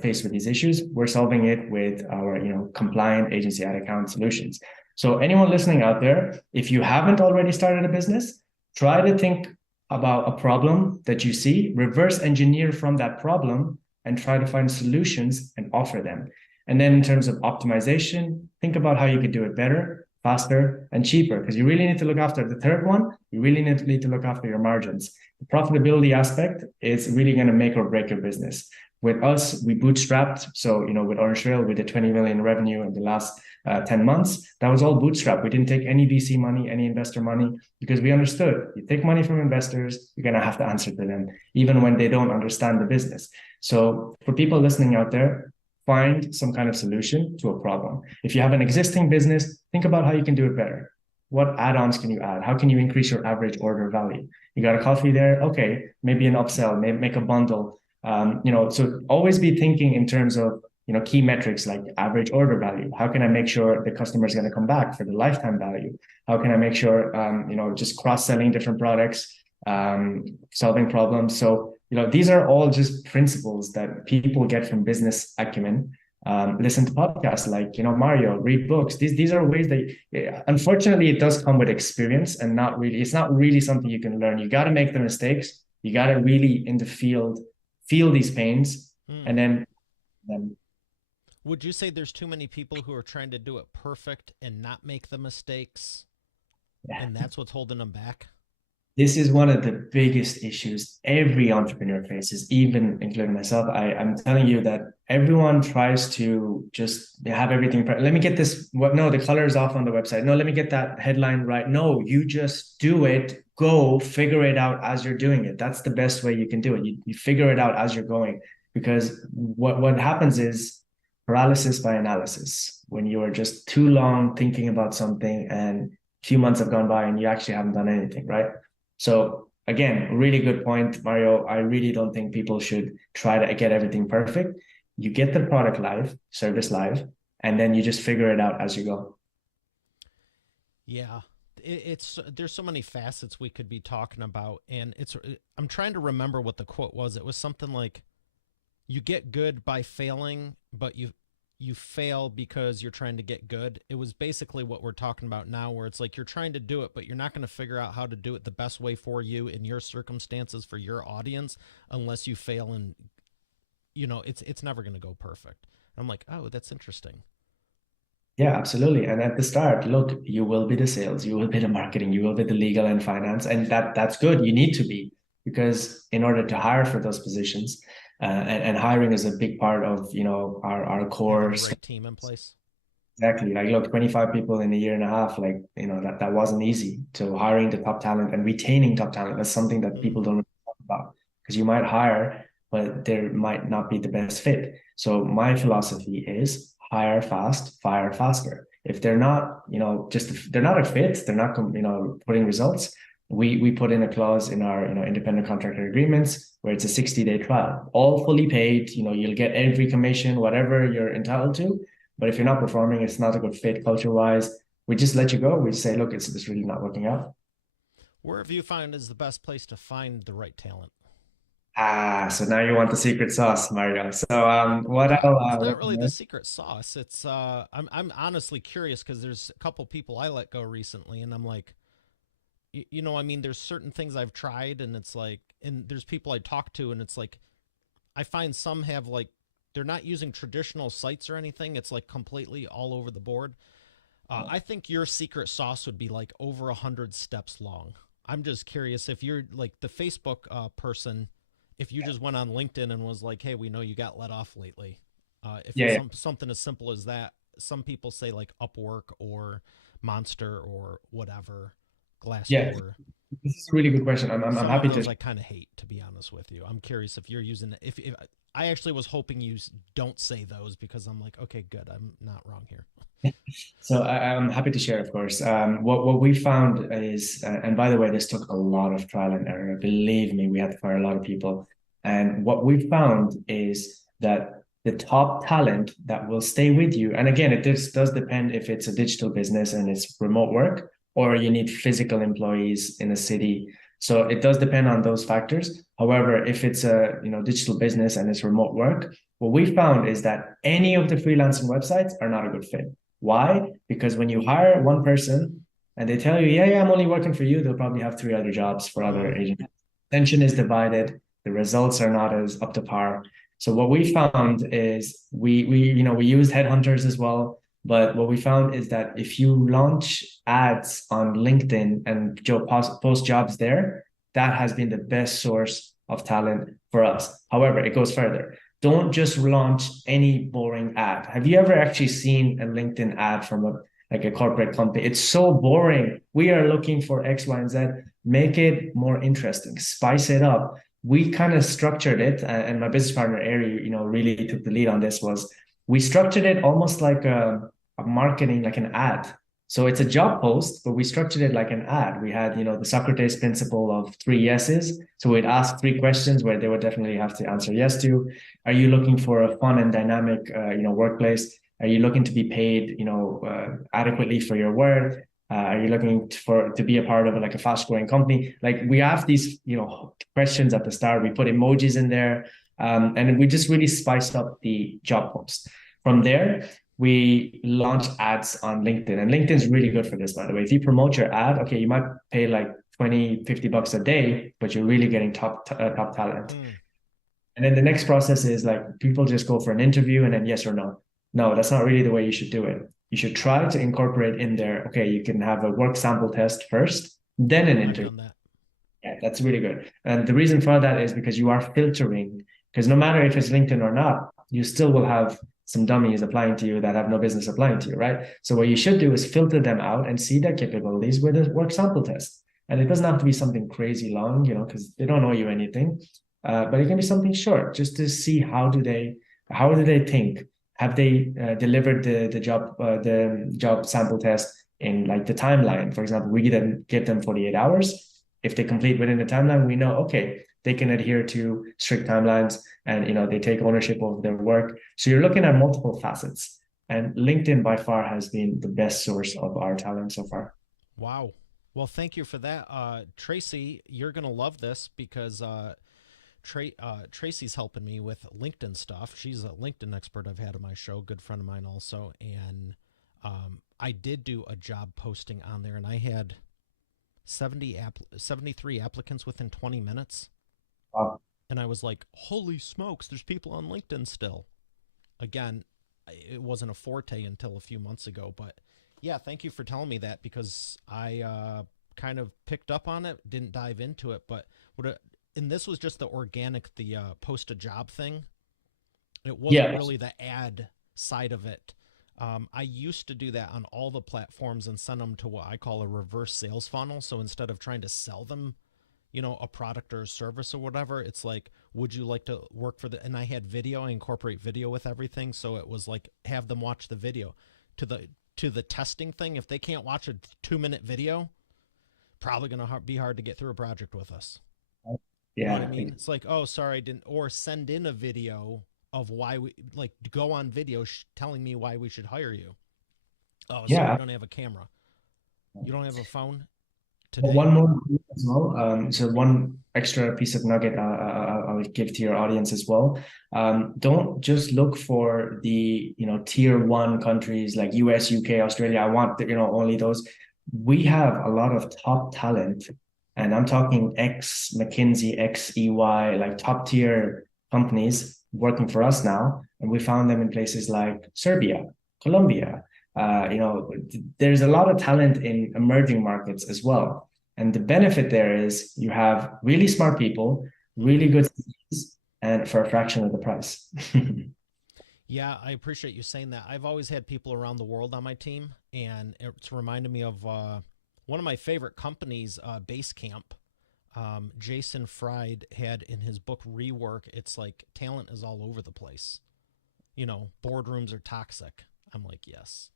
faced with these issues. We're solving it with our compliant agency ad account solutions. So anyone listening out there, if you haven't already started a business, try to think about a problem that you see, reverse engineer from that problem and try to find solutions and offer them. And then in terms of optimization, think about how you could do it better, faster, and cheaper, because you really need to look after the third one. You really need to look after your margins. The profitability aspect is really going to make or break your business. With us, we bootstrapped. So, with Orange Trail, we did 20 million revenue in the last 10 months. That was all bootstrap. We didn't take any VC money, any investor money, because we understood you take money from investors, you're going to have to answer to them, even when they don't understand the business. So for people listening out there, find some kind of solution to a problem. If you have an existing business, think about how you can do it better. What add-ons can you add? How can you increase your average order value? You got a coffee there? Okay, maybe an upsell, maybe make a bundle. So always be thinking in terms of key metrics like average order value. How can I make sure the customer is going to come back for the lifetime value? How can I make sure just cross-selling different products, solving problems? So these are all just principles that people get from business acumen. Listen to podcasts like Mario, read books. These are ways that unfortunately it does come with experience and it's not really something you can learn. You got to make the mistakes. You got to really in the field feel these pains and then would you say there's too many people who are trying to do it perfect and not make the mistakes, and that's what's holding them back? This is one of the biggest issues every entrepreneur faces, even including myself. I'm telling you that everyone tries to just have everything. Let me get this. What? No, the color is off on the website. No, let me get that headline right. No, you just do it. Go figure it out as you're doing it. That's the best way you can do it. You figure it out as you're going, because what happens is paralysis by analysis. When you are just too long thinking about something and a few months have gone by and you actually haven't done anything, right? So again, really good point, Mario. I really don't think people should try to get everything perfect. You get the product live, service live, and then you just figure it out as you go. Yeah, it's there's so many facets we could be talking about, and I'm trying to remember what the quote was. It was something like, "You get good by failing, but you fail because you're trying to get good." It was basically what we're talking about now, where it's like you're trying to do it, but you're not going to figure out how to do it the best way for you in your circumstances for your audience unless you fail, and it's never going to go perfect. I'm like, oh, that's interesting. Yeah, absolutely. And at the start, look, you will be the sales, you will be the marketing, you will be the legal and finance, and that's good. You need to be, because in order to hire for those positions, and hiring is a big part of our Having core. the right team in place. Exactly. Like, look, 25 people in a year and a half, like, that wasn't easy. So hiring the top talent and retaining top talent, that's something that people Mm-hmm. don't really talk about, because you might hire, but there might not be the best fit. So my philosophy is hire fast, fire faster. If they're not, they're not a fit, they're not, putting results. We put in a clause in our, independent contractor agreements where it's a 60-day trial, all fully paid. You'll get every commission, whatever you're entitled to. But if you're not performing, it's not a good fit culture wise. We just let you go. We say, look, it's really not working out. Where have you found is the best place to find the right talent? So now you want the secret sauce, Mario. So what Well, I'll it's not really the recommend. secret sauce. It's I'm honestly curious because there's a couple people I let go recently, and I'm like, I mean, there's certain things I've tried, and it's like, and there's people I talk to, and it's like, I find some have like, they're not using traditional sites or anything. It's like completely all over the board. I think your secret sauce would be like over 100 steps long. I'm just curious if you're like the Facebook person, if you just went on LinkedIn and was like, "Hey, we know you got let off lately." If Yeah, it's yeah, something as simple as that, some people say like Upwork or Monster or whatever, yeah. Glassdoor. This is a really good question. I'm Some of happy those to. I kind of hate, to be honest with you. I'm curious if you're using if I actually was hoping you don't say those because I'm like, okay, good, I'm not wrong here. So I'm happy to share, of course. What we found is, and by the way, this took a lot of trial and error. Believe me, we had to fire a lot of people. And what we found is that the top talent that will stay with you, and again, it does depend if it's a digital business and it's remote work, or you need physical employees in a city. So it does depend on those factors. However, if it's a digital business and it's remote work, what we found is that any of the freelancing websites are not a good fit. Why? Because when you hire one person and they tell you, yeah, yeah, I'm only working for you, they'll probably have three other jobs for other Mm. agents. attention is divided, the results are not as up to par. So what we found is we used headhunters as well, but what we found is that if you launch ads on LinkedIn and post jobs there, that has been the best source of talent for us. However, it goes further. Don't just launch any boring ad. Have you ever actually seen a LinkedIn ad from a corporate company? It's so boring. We are looking for X, Y, and Z. Make it more interesting, spice it up. We kind of structured it, and my business partner Ari, really took the lead on this. Was we structured it almost like a marketing, like an ad. So it's a job post, but we structured it like an ad. We had, the Socrates principle of three yeses. So we'd ask three questions where they would definitely have to answer yes to. Are you looking for a fun and dynamic, workplace? Are you looking to be paid, adequately for your work? Are you looking to be a part of like a fast growing company? Like we have these, questions at the start. We put emojis in there, and we just really spiced up the job post. From there, we launch ads on LinkedIn, and LinkedIn's really good for this, by the way. If you promote your ad, okay, you might pay like 20, $50 a day, but you're really getting top talent. Mm, And then the next process is like people just go for an interview and then yes or no. No, that's not really the way you should do it. You should try to incorporate in there, okay, you can have a work sample test first, then an I've interview. done that. Yeah, that's really good. And the reason for that is because you are filtering, because no matter if it's LinkedIn or not, you still will have some dummies applying to you that have no business applying to you, right? So what you should do is filter them out and see their capabilities with a work sample test. And it doesn't have to be something crazy long, because they don't know you anything. But it can be something short, just to see how do they think? Have they delivered the job sample test in like the timeline? For example, we give them 48 hours. If they complete within the timeline, we know, okay, they can adhere to strict timelines and they take ownership of their work. So you're looking at multiple facets. And LinkedIn by far has been the best source of our talent so far. Wow. Well, thank you for that. Tracy, you're going to love this because Tracy's helping me with LinkedIn stuff. She's a LinkedIn expert I've had on my show, good friend of mine also. And I did do a job posting on there, and I had 73 applicants within 20 minutes. Wow. And I was like, holy smokes, there's people on LinkedIn still. Again, it wasn't a forte until a few months ago, but yeah, thank you for telling me that because I kind of picked up on it, didn't dive into it, but and this was just the organic, the post a job thing. It wasn't Yeah. really the ad side of it. I used to do that on all the platforms and send them to what I call a reverse sales funnel. So instead of trying to sell them, a product or a service or whatever, it's like, would you like to work for the, and I had video, I incorporate video with everything. So it was like, have them watch the video to the testing thing. If they can't watch a 2-minute video, probably going to be hard to get through a project with us. You know what I Yeah. mean? It's like, oh, sorry, I didn't, or send in a video of why we, like, go on video telling me why we should hire you. Oh, sorry, you Yeah. don't have a camera. You don't have a phone Well, today? one more thing as well. So one extra piece of nugget I'll give to your audience as well. Don't just look for the tier one countries like US, UK, Australia. I want only those. We have a lot of top talent, and I'm talking ex McKinsey, ex EY, like top tier companies working for us now, and we found them in places like Serbia, Colombia, there's a lot of talent in emerging markets as well. And the benefit there is you have really smart people, really Mm-hmm. good skills, and for a fraction of the price. Yeah, I appreciate you saying that. I've always had people around the world on my team, and it's reminded me of one of my favorite companies, Basecamp. Jason Fried had in his book Rework, it's like talent is all over the place. Boardrooms are toxic. I'm like, yes.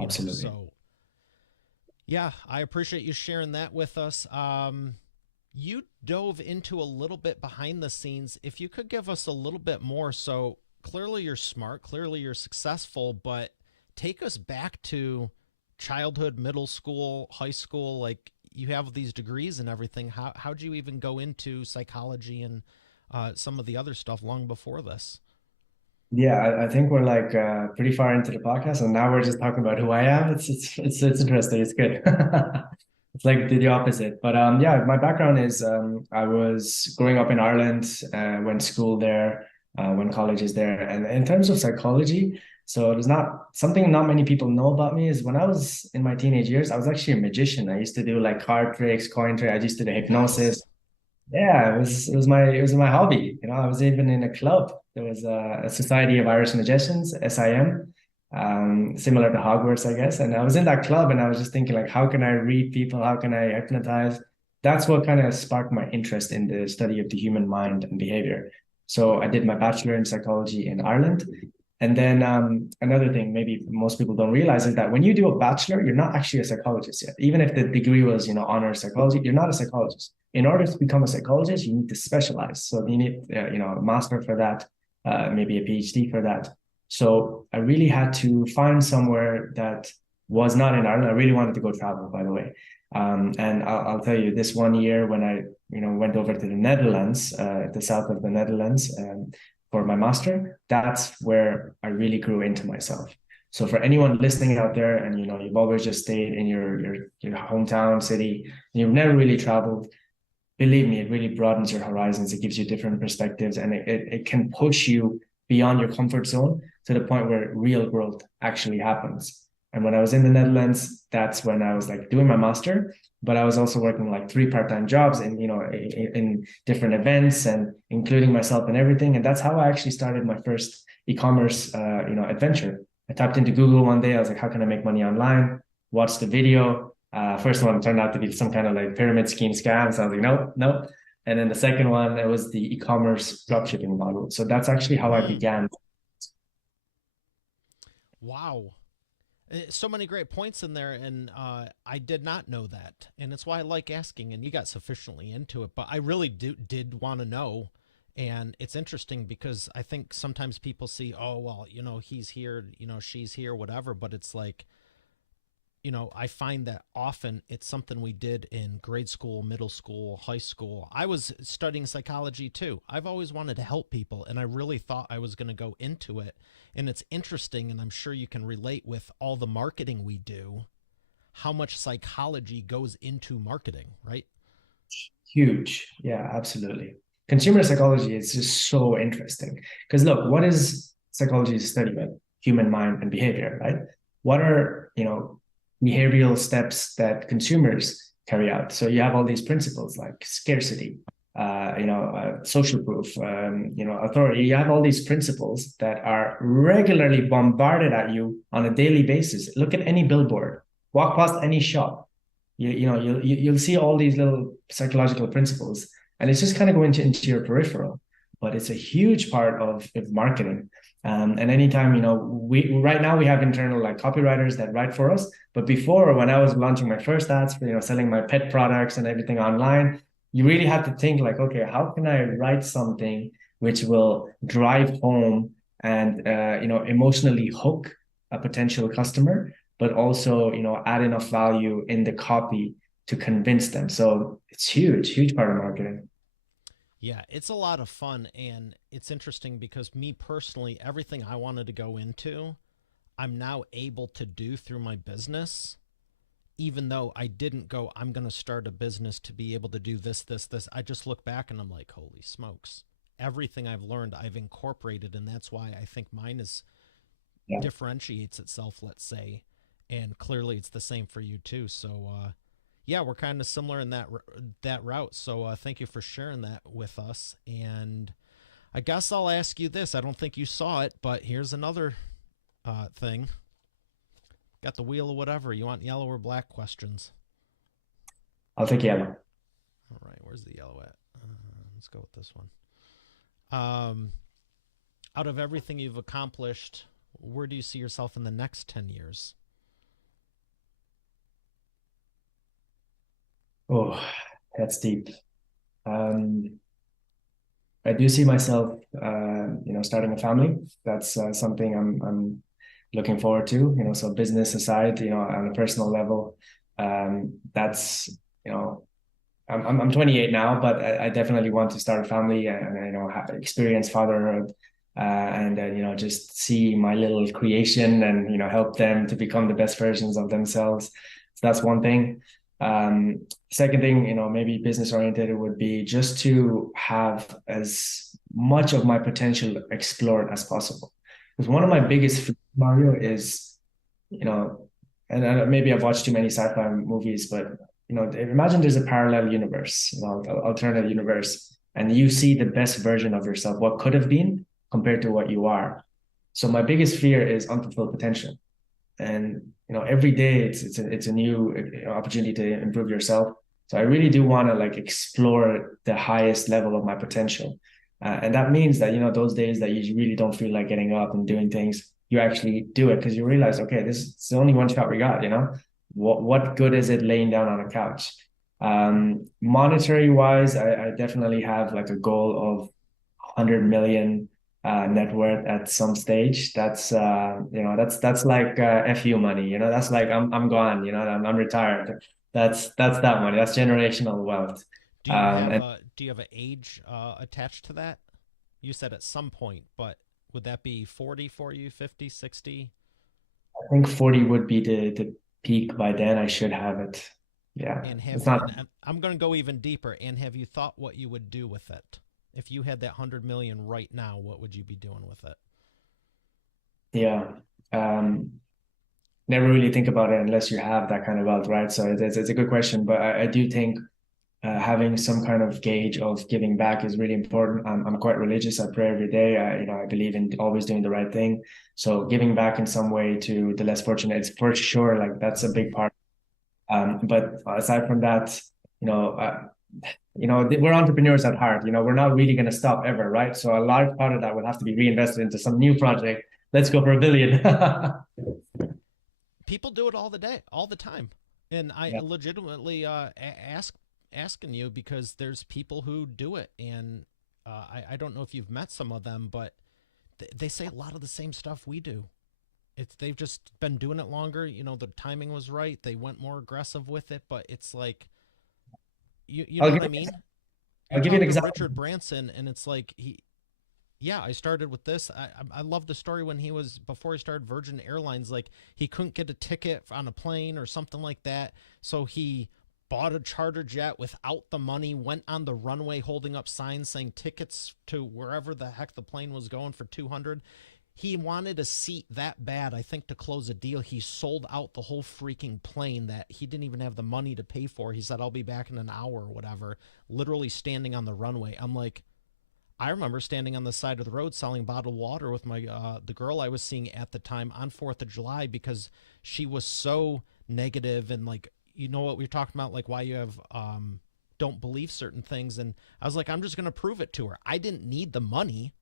Absolutely. So yeah, I appreciate you sharing that with us. You dove into a little bit behind the scenes. If you could give us a little bit more, so clearly you're smart, clearly you're successful, but take us back to childhood, middle school, high school. Like you have these degrees and everything. How'd you even go into psychology and some of the other stuff long before this? Yeah, I think we're like pretty far into the podcast, and now we're just talking about who I am. It's interesting. It's good. It's like the opposite. But yeah, my background is I was growing up in Ireland, went school there, went colleges there. And in terms of psychology, so there's not something not many people know about me is when I was in my teenage years, I was actually a magician. I used to do like card tricks, coin tricks. I used to do hypnosis. Nice. Yeah, it was my hobby. I was even in a club. There was a Society of Irish Magicians, SIM, similar to Hogwarts, I guess. And I was in that club, and I was just thinking, like, how can I read people? How can I hypnotize? That's what kind of sparked my interest in the study of the human mind and behavior. So I did my bachelor in psychology in Ireland. And then another thing, maybe most people don't realize, is that when you do a bachelor, you're not actually a psychologist yet. Even if the degree was, honors psychology, you're not a psychologist. In order to become a psychologist, you need to specialize. So you need, a master for that, maybe a PhD for that. So I really had to find somewhere that was not in Ireland. I really wanted to go travel, by the way. And I'll tell you, this one year when I, went over to the Netherlands, the south of the Netherlands, for my master, that's where I really grew into myself. So for anyone listening out there, and you've always just stayed in your hometown city, you've never really traveled, believe me, it really broadens your horizons. It gives you different perspectives, and it can push you beyond your comfort zone to the point where real growth actually happens. And when I was in the Netherlands, that's when I was like doing my master, but I was also working like three part-time jobs and in different events and including myself and everything. And that's how I actually started my first e-commerce adventure. I tapped into Google one day. I was like, how can I make money online? Watched the video. First one turned out to be some kind of like pyramid scheme scam. So I was like, nope, nope. And then the second one, it was the e-commerce dropshipping model. So that's actually how I Mm, began. wow. So many great points in there, and I did not know that, and it's why I like asking. And you got sufficiently into it, but I really did want to know, and it's interesting because I think sometimes people see, oh well, he's here, she's here, whatever, but it's like, I find that often it's something we did in grade school, middle school, high school. I was studying psychology too. I've always wanted to help people, and I really thought I was going to go into it. And it's interesting, and I'm sure you can relate with all the marketing we do, how much psychology goes into marketing, right? Huge. Yeah, absolutely. Consumer psychology is just so interesting. Because look, what is psychology study about? Human mind and behavior, right? What are, behavioral steps that consumers carry out? So you have all these principles like scarcity, social proof, authority. You have all these principles that are regularly bombarded at you on a daily basis. Look at any billboard, walk past any shop, you'll see all these little psychological principles, and it's just kind of going into your peripheral, but it's a huge part of marketing. And anytime, we right now we have internal like copywriters that write for us, but before, when I was launching my first ads for selling my pet products and everything online, you really have to think like, okay, how can I write something which will drive home and emotionally hook a potential customer, but also add enough value in the copy to convince them. So it's huge part of marketing. Yeah, it's a lot of fun, and it's interesting because me personally, everything I wanted to go into, I'm now able to do through my business. Even though I didn't go, I'm going to start a business to be able to do this, this, this. I just look back and I'm like, holy smokes. Everything I've learned, I've incorporated. And that's why I think mine is Yeah. differentiates itself, let's say. And clearly it's the same for you too. So, yeah, we're kind of similar in that route. So, thank you for sharing that with us. And I guess I'll ask you this. I don't think you saw it, but here's another thing. Got the wheel or whatever. You want yellow or black questions? I'll take yellow. All right, where's the yellow at? Let's go with this one. Um, Out of everything you've accomplished, where do you see yourself in the next 10 years? Oh, that's deep. um I do see myself starting a family. That's something I'm looking forward to, so business aside, on a personal level, that's you know I'm 28 now, but I definitely want to start a family and experience fatherhood, and then just see my little creation and help them to become the best versions of themselves. So that's one thing. Second thing, maybe business oriented would be just to have as much of my potential explored as possible. Because one of my biggest fears, Mario, is, you know, and maybe I've watched too many sci-fi movies, but imagine there's a parallel universe, alternate universe, and you see the best version of yourself, what could have been compared to what you are. So my biggest fear is unfulfilled potential, and every day it's a new opportunity to improve yourself. So I really do want to like explore the highest level of my potential, and that means that those days that you really don't feel like getting up and doing things, you actually do it because you realize, okay, this is the only one shot we got. What good is it laying down on a couch? Monetary wise, I definitely have like a goal of 100 million net worth at some stage. That's like FU money. That's like I'm gone. I'm retired. That's that money. That's generational wealth. And Do you have an age attached to that? You said at some point, but would that be 40 for you, 50, 60? I think 40 would be the peak. By then, I should have it. Yeah, it's not. And I'm going to go even deeper. And have you thought what you would do with it? If you had that 100 million right now, what would you be doing with it? Yeah. Never really think about it unless you have that kind of wealth, right? So it's a good question, but I do think having some kind of gauge of giving back is really important. I'm quite religious. I pray every day. I believe in always doing the right thing. So giving back in some way to the less fortunate, it's for sure like that's a big part. But aside from that, you know, uh, we're entrepreneurs at heart. We're not really going to stop ever, right? So a large part of that would have to be reinvested into some new project. Let's go for a billion. People do it all the time. And I Yeah. legitimately asking you because there's people who do it, and I don't know if you've met some of them, but they say a lot of the same stuff we do. They've just been doing it longer. The timing was right. They went more aggressive with it, but it's like you I'll know give, what I mean? You're I'll give you an talking to example. Richard Branson, and it's like yeah, I started with this. I love the story when he was before he started Virgin Airlines. Like he couldn't get a ticket on a plane or something like that, so he bought a charter jet without the money. Went on the runway holding up signs saying tickets to wherever the heck the plane was going for 200. He wanted a seat that bad. I think to close a deal, he sold out the whole freaking plane that he didn't even have the money to pay for. He said, "I'll be back in an hour or whatever." Literally standing on the runway. I'm like, I remember standing on the side of the road selling bottled water with my the girl I was seeing at the time on 4th of July because she was so negative and like what we were talking about, like why you have don't believe certain things. And I was like, I'm just gonna prove it to her. I didn't need the money,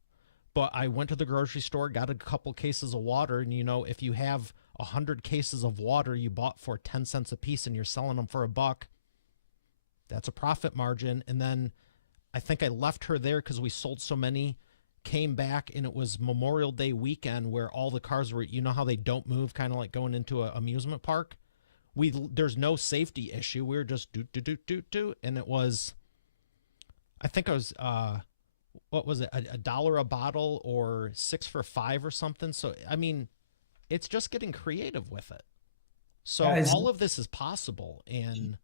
but I went to the grocery store, got a couple cases of water, and if you have 100 cases of water you bought for 10 cents a piece and you're selling them for a buck, that's a profit margin. And then I think I left her there because we sold so many, came back, and it was Memorial Day weekend where all the cars were, how they don't move, kind of like going into an amusement park. There's no safety issue. We were just do, and it was, I think I was, what was it, a dollar a bottle or 6 for $5 or something. So, I mean, it's just getting creative with it. Yeah, So all of this is possible. And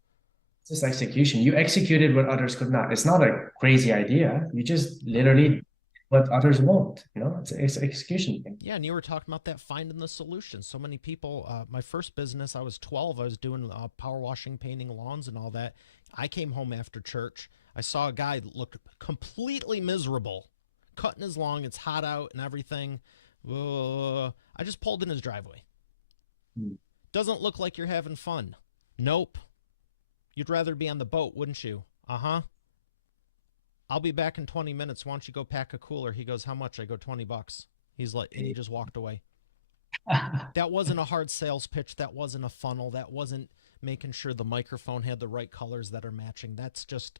it's just execution. You executed what others could not. It's not a crazy idea. You just no, literally what others won't. It's an execution thing. yeah, and you were talking about that finding the solution. So many people. My first business, I was 12. I was doing power washing, painting lawns, and all that. I came home after church. I saw a guy that looked completely miserable, cutting his lawn. It's hot out and everything. I just pulled in his driveway. Hmm. Doesn't look like you're having fun. Nope. You'd rather be on the boat, wouldn't you? Uh huh. I'll be back in 20 minutes. Why don't you go pack a cooler? He goes, how much? I go, $20. He's like, and he just walked away. That wasn't a hard sales pitch. That wasn't a funnel. That wasn't making sure the microphone had the right colors that are matching. That's just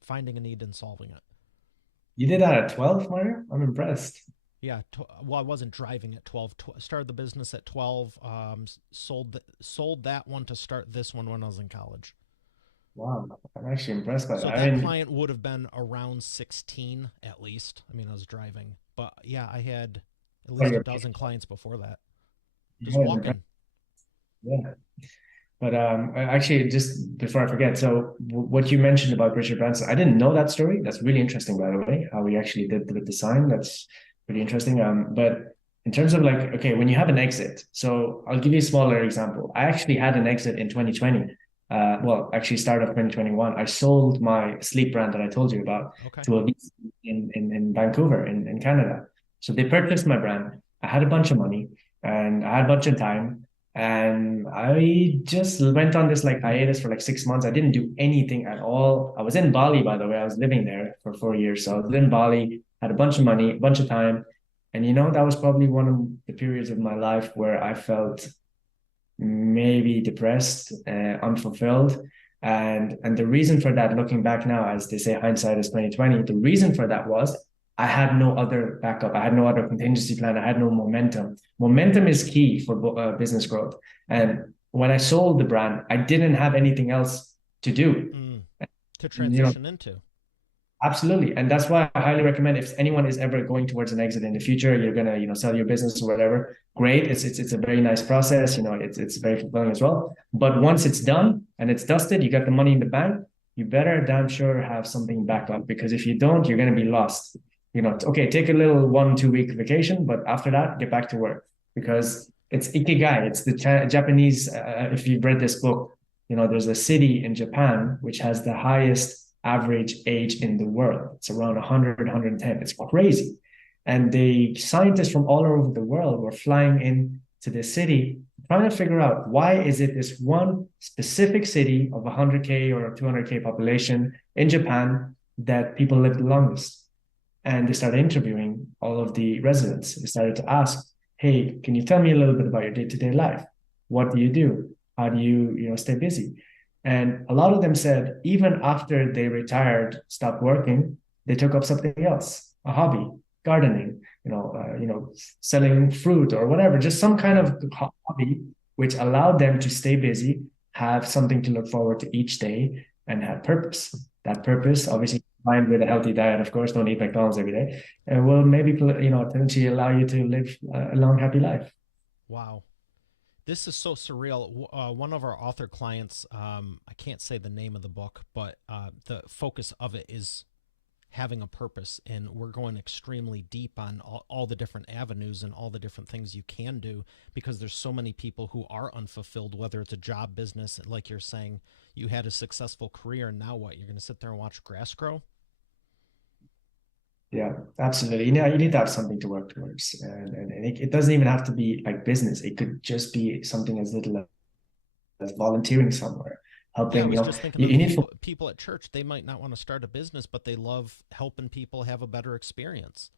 finding a need and solving it. You did that at 12, Mario? I'm impressed. Yeah. Well, I wasn't driving at 12. Started the business at 12. Sold that one to start this one when I was in college. Wow, I'm actually impressed by that. So I that mean, client would have been around 16 at least. I mean, I was driving, but yeah, I had at oh, least a you're, dozen clients before that. Just yeah, walking. yeah. But actually, just before I forget, so what you mentioned about Richard Branson, I didn't know that story. That's really interesting, by the way, how he actually did the design. That's pretty interesting. But in terms of like, okay, when you have an exit, so I'll give you a smaller example. I actually had an exit in 2020. Well, actually, start of 2021. I sold my sleep brand that I told you about Okay. to a VC in Vancouver, in Canada. So they purchased my brand. I had a bunch of money and I had a bunch of time. And I just went on this like hiatus for like 6 months. I didn't do anything at all. I was in Bali, by the way. I was living there for 4 years. So I was in Bali, had a bunch of money, a bunch of time. And that was probably one of the periods of my life where I felt maybe depressed, unfulfilled. And the reason for that, looking back now, as they say, hindsight is 2020, the reason for that was I had no other backup. I had no other contingency plan. I had no momentum. Momentum is key for business growth. And when I sold the brand, I didn't have anything else to do. Mm. To You know, transition into. Absolutely. And that's why I highly recommend if anyone is ever going towards an exit in the future, you're gonna, sell your business or whatever, great. It's a very nice process, it's very fulfilling as well. But once it's done and it's dusted, you got the money in the bank, you better damn sure have something back up because if you don't, you're gonna be lost. Okay, take a little 1, 2 week vacation, but after that, get back to work because it's ikigai. It's the Japanese, if you've read this book, there's a city in Japan which has the highest average age in the world. It's around 100, 110. It's crazy. And the scientists from all over the world were flying in to this city trying to figure out why is it this one specific city of 100K or 200K population in Japan that people live the longest. And they started interviewing all of the residents. They started to ask, hey, can you tell me a little bit about your day-to-day life? What do you do? How do you stay busy? And a lot of them said, even after they retired, stopped working, they took up something else, a hobby, gardening, selling fruit or whatever, just some kind Mm. of hobby, which allowed them to stay busy, have something to look forward to each day, and have purpose. That purpose, obviously, combined with a healthy diet, of course, don't eat McDonald's every day, and will maybe, potentially allow you to live a long, happy life. Wow. This is so surreal. One of our author clients, I can't say the name of the book, but the focus of it is having a purpose. And we're going extremely deep on all the different avenues and all the different things you can do because there's so many people who are unfulfilled, whether it's a job, business, like you're saying, you had a successful career. And now what? You're going to sit there and watch grass grow? Yeah, absolutely. You need to have something to work towards. And it doesn't even have to be like business. It could just be something as little as volunteering somewhere, Yeah, I helping, was just thinking of you need. people at church. They might not want to start a business, but they love helping people have a better experience.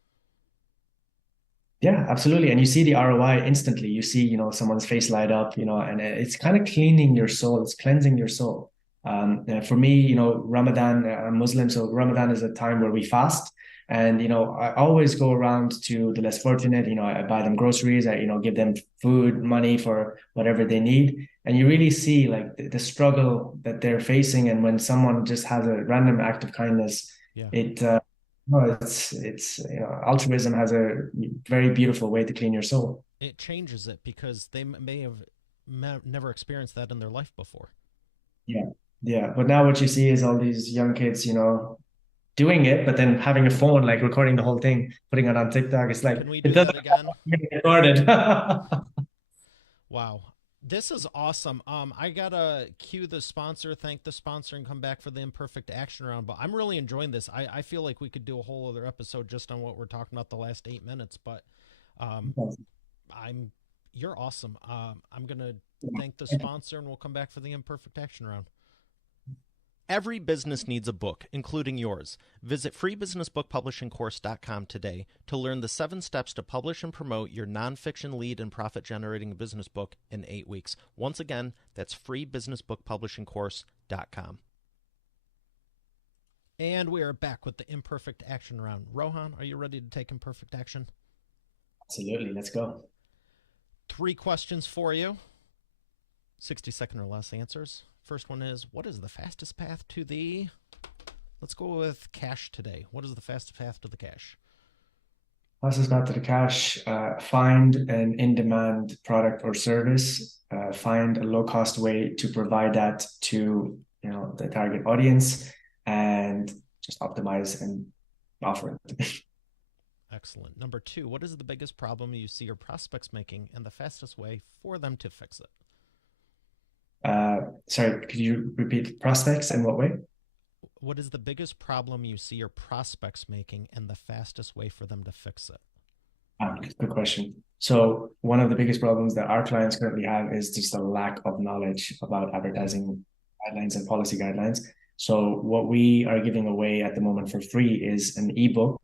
Yeah, absolutely. And you see the ROI instantly. You see, someone's face light up, and it's kind of cleaning your soul. It's cleansing your soul. For me, Ramadan, I'm Muslim, so Ramadan is a time where we fast. And, I always go around to the less fortunate, I buy them groceries, give them food, money for whatever they need. And you really see like the struggle that they're facing. And when someone just has a random act of kindness, Yeah. it, no, it's altruism has a very beautiful way to clean your soul. It changes it because they may have never experienced that in their life before. Yeah, yeah. But now what you see is all these young kids, doing it, but then having a phone, like recording the whole thing, putting it on TikTok. It's like Can we it do doesn't that again? get recorded. Wow. This is awesome. I gotta cue the sponsor, thank the sponsor, and come back for the imperfect action round. But I'm really enjoying this. I feel like we could do a whole other episode just on what we're talking about the last 8 minutes. But um, I'm you're awesome. I'm gonna thank the sponsor, and we'll come back for the imperfect action round. Every business needs a book, including yours. Visit freebusinessbookpublishingcourse.com today to learn the 7 steps to publish and promote your nonfiction lead and profit generating business book in 8 weeks. Once again, that's freebusinessbookpublishingcourse.com. And we are back with the imperfect action round. Rohan, are you ready to take imperfect action? Absolutely. Let's go. 3 questions for you. 60-second or less answers. First one is, what is the fastest path to the... Let's go with cash today. What is the fastest path to the cash? Fastest path to the cash, find an in-demand product or service, find a low-cost way to provide that to, the target audience, and just optimize and offer it. Excellent. Number two, what is the biggest problem you see your prospects making and the fastest way for them to fix it? Sorry, could you repeat prospects in what way? What is the biggest problem you see your prospects making and the fastest way for them to fix it? Good question. So one of the biggest problems that our clients currently have is just a lack of knowledge about Mm, advertising guidelines and policy guidelines. So what we are giving away at the moment for free is an ebook.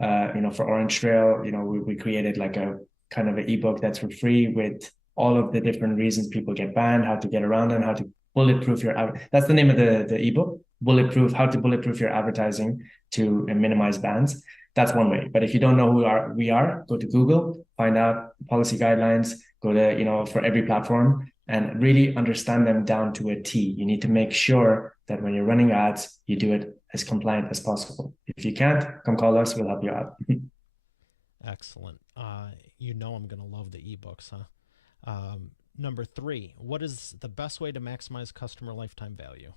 For Orange Trail, we created like a kind of an ebook that's for free with all of the different reasons people get banned, how to get around them, how to bulletproof your. That's the name of the ebook. Bulletproof, how to bulletproof your advertising to minimize bans. That's one way. But if you don't know who we are, go to Google, find out policy guidelines, go to, for every platform and really understand them down to a T. You need to make sure that when you're running ads, you do it as compliant as possible. If you can't, come call us, we'll help you out. excellent. I'm going to love the ebooks, huh? Number three, what is the best way to maximize customer lifetime value?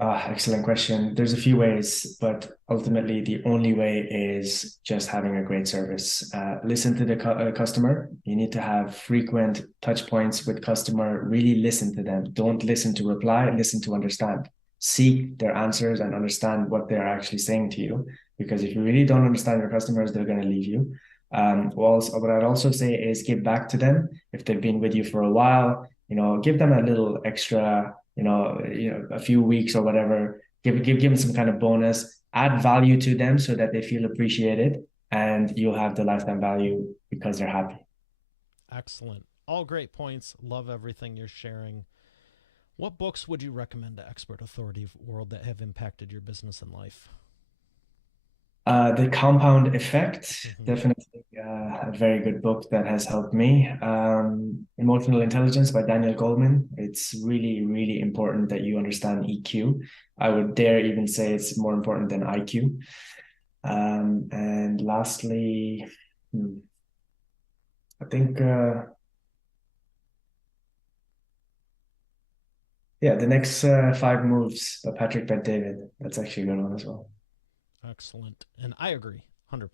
Excellent question. There's a few ways, but ultimately the only way is just having a great service. Listen to the customer. You need to have frequent touch points with customer. Really listen to them. Don't listen to reply, listen to understand. Seek their answers and understand what they're actually saying to you. Because if you really don't understand your customers, they're going to leave you. What I'd also say is give back to them. If they've been with you for a while, give them a little extra a few weeks or whatever, give them some kind of bonus, add value to them so that they feel appreciated, and you'll have the lifetime value because they're happy. Excellent. All great points. Love everything you're sharing. What books would you recommend to expert authority world that have impacted your business and life? The Compound Effect, Mm-hmm. definitely a very good book that has helped me. Emotional Intelligence by Daniel Goleman. It's really, really important that you understand EQ. I would dare even say it's more important than IQ. And lastly, I think yeah, the next five moves by Patrick Bet David. That's actually a good one as well. Excellent. And I agree 100%.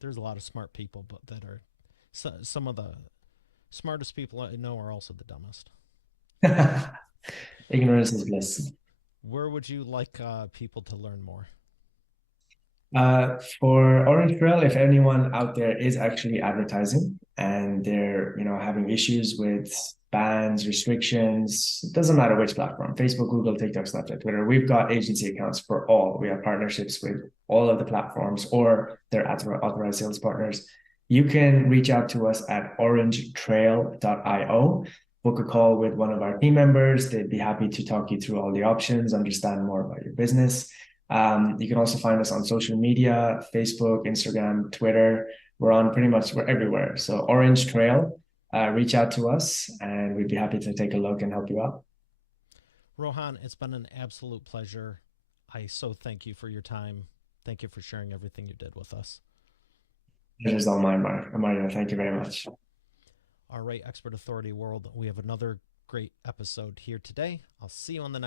There's a lot of smart people, but that are some of the smartest people I know are also the dumbest. Ignorance is bliss. Where would you like people to learn more? For Orange Trail, if anyone out there is actually advertising and they're, having issues with bans, restrictions, it doesn't matter which platform, Facebook, Google, TikTok, Snapchat, Twitter, we've got agency accounts for all. We have partnerships with all of the platforms or their authorized sales partners. You can reach out to us at orangetrail.io, book a call with one of our team members. They'd be happy to talk you through all the options, understand more about your business. You can also find us on social media, Facebook, Instagram, Twitter. We're everywhere. So Orange Trail, reach out to us and we'd be happy to take a look and help you out. Rohan, it's been an absolute pleasure. I so thank you for your time. Thank you for sharing everything you did with us. Pleasure's all mine, Mario. Thank you very much. All right, Expert Authority World, we have another great episode here today. I'll see you on the next one.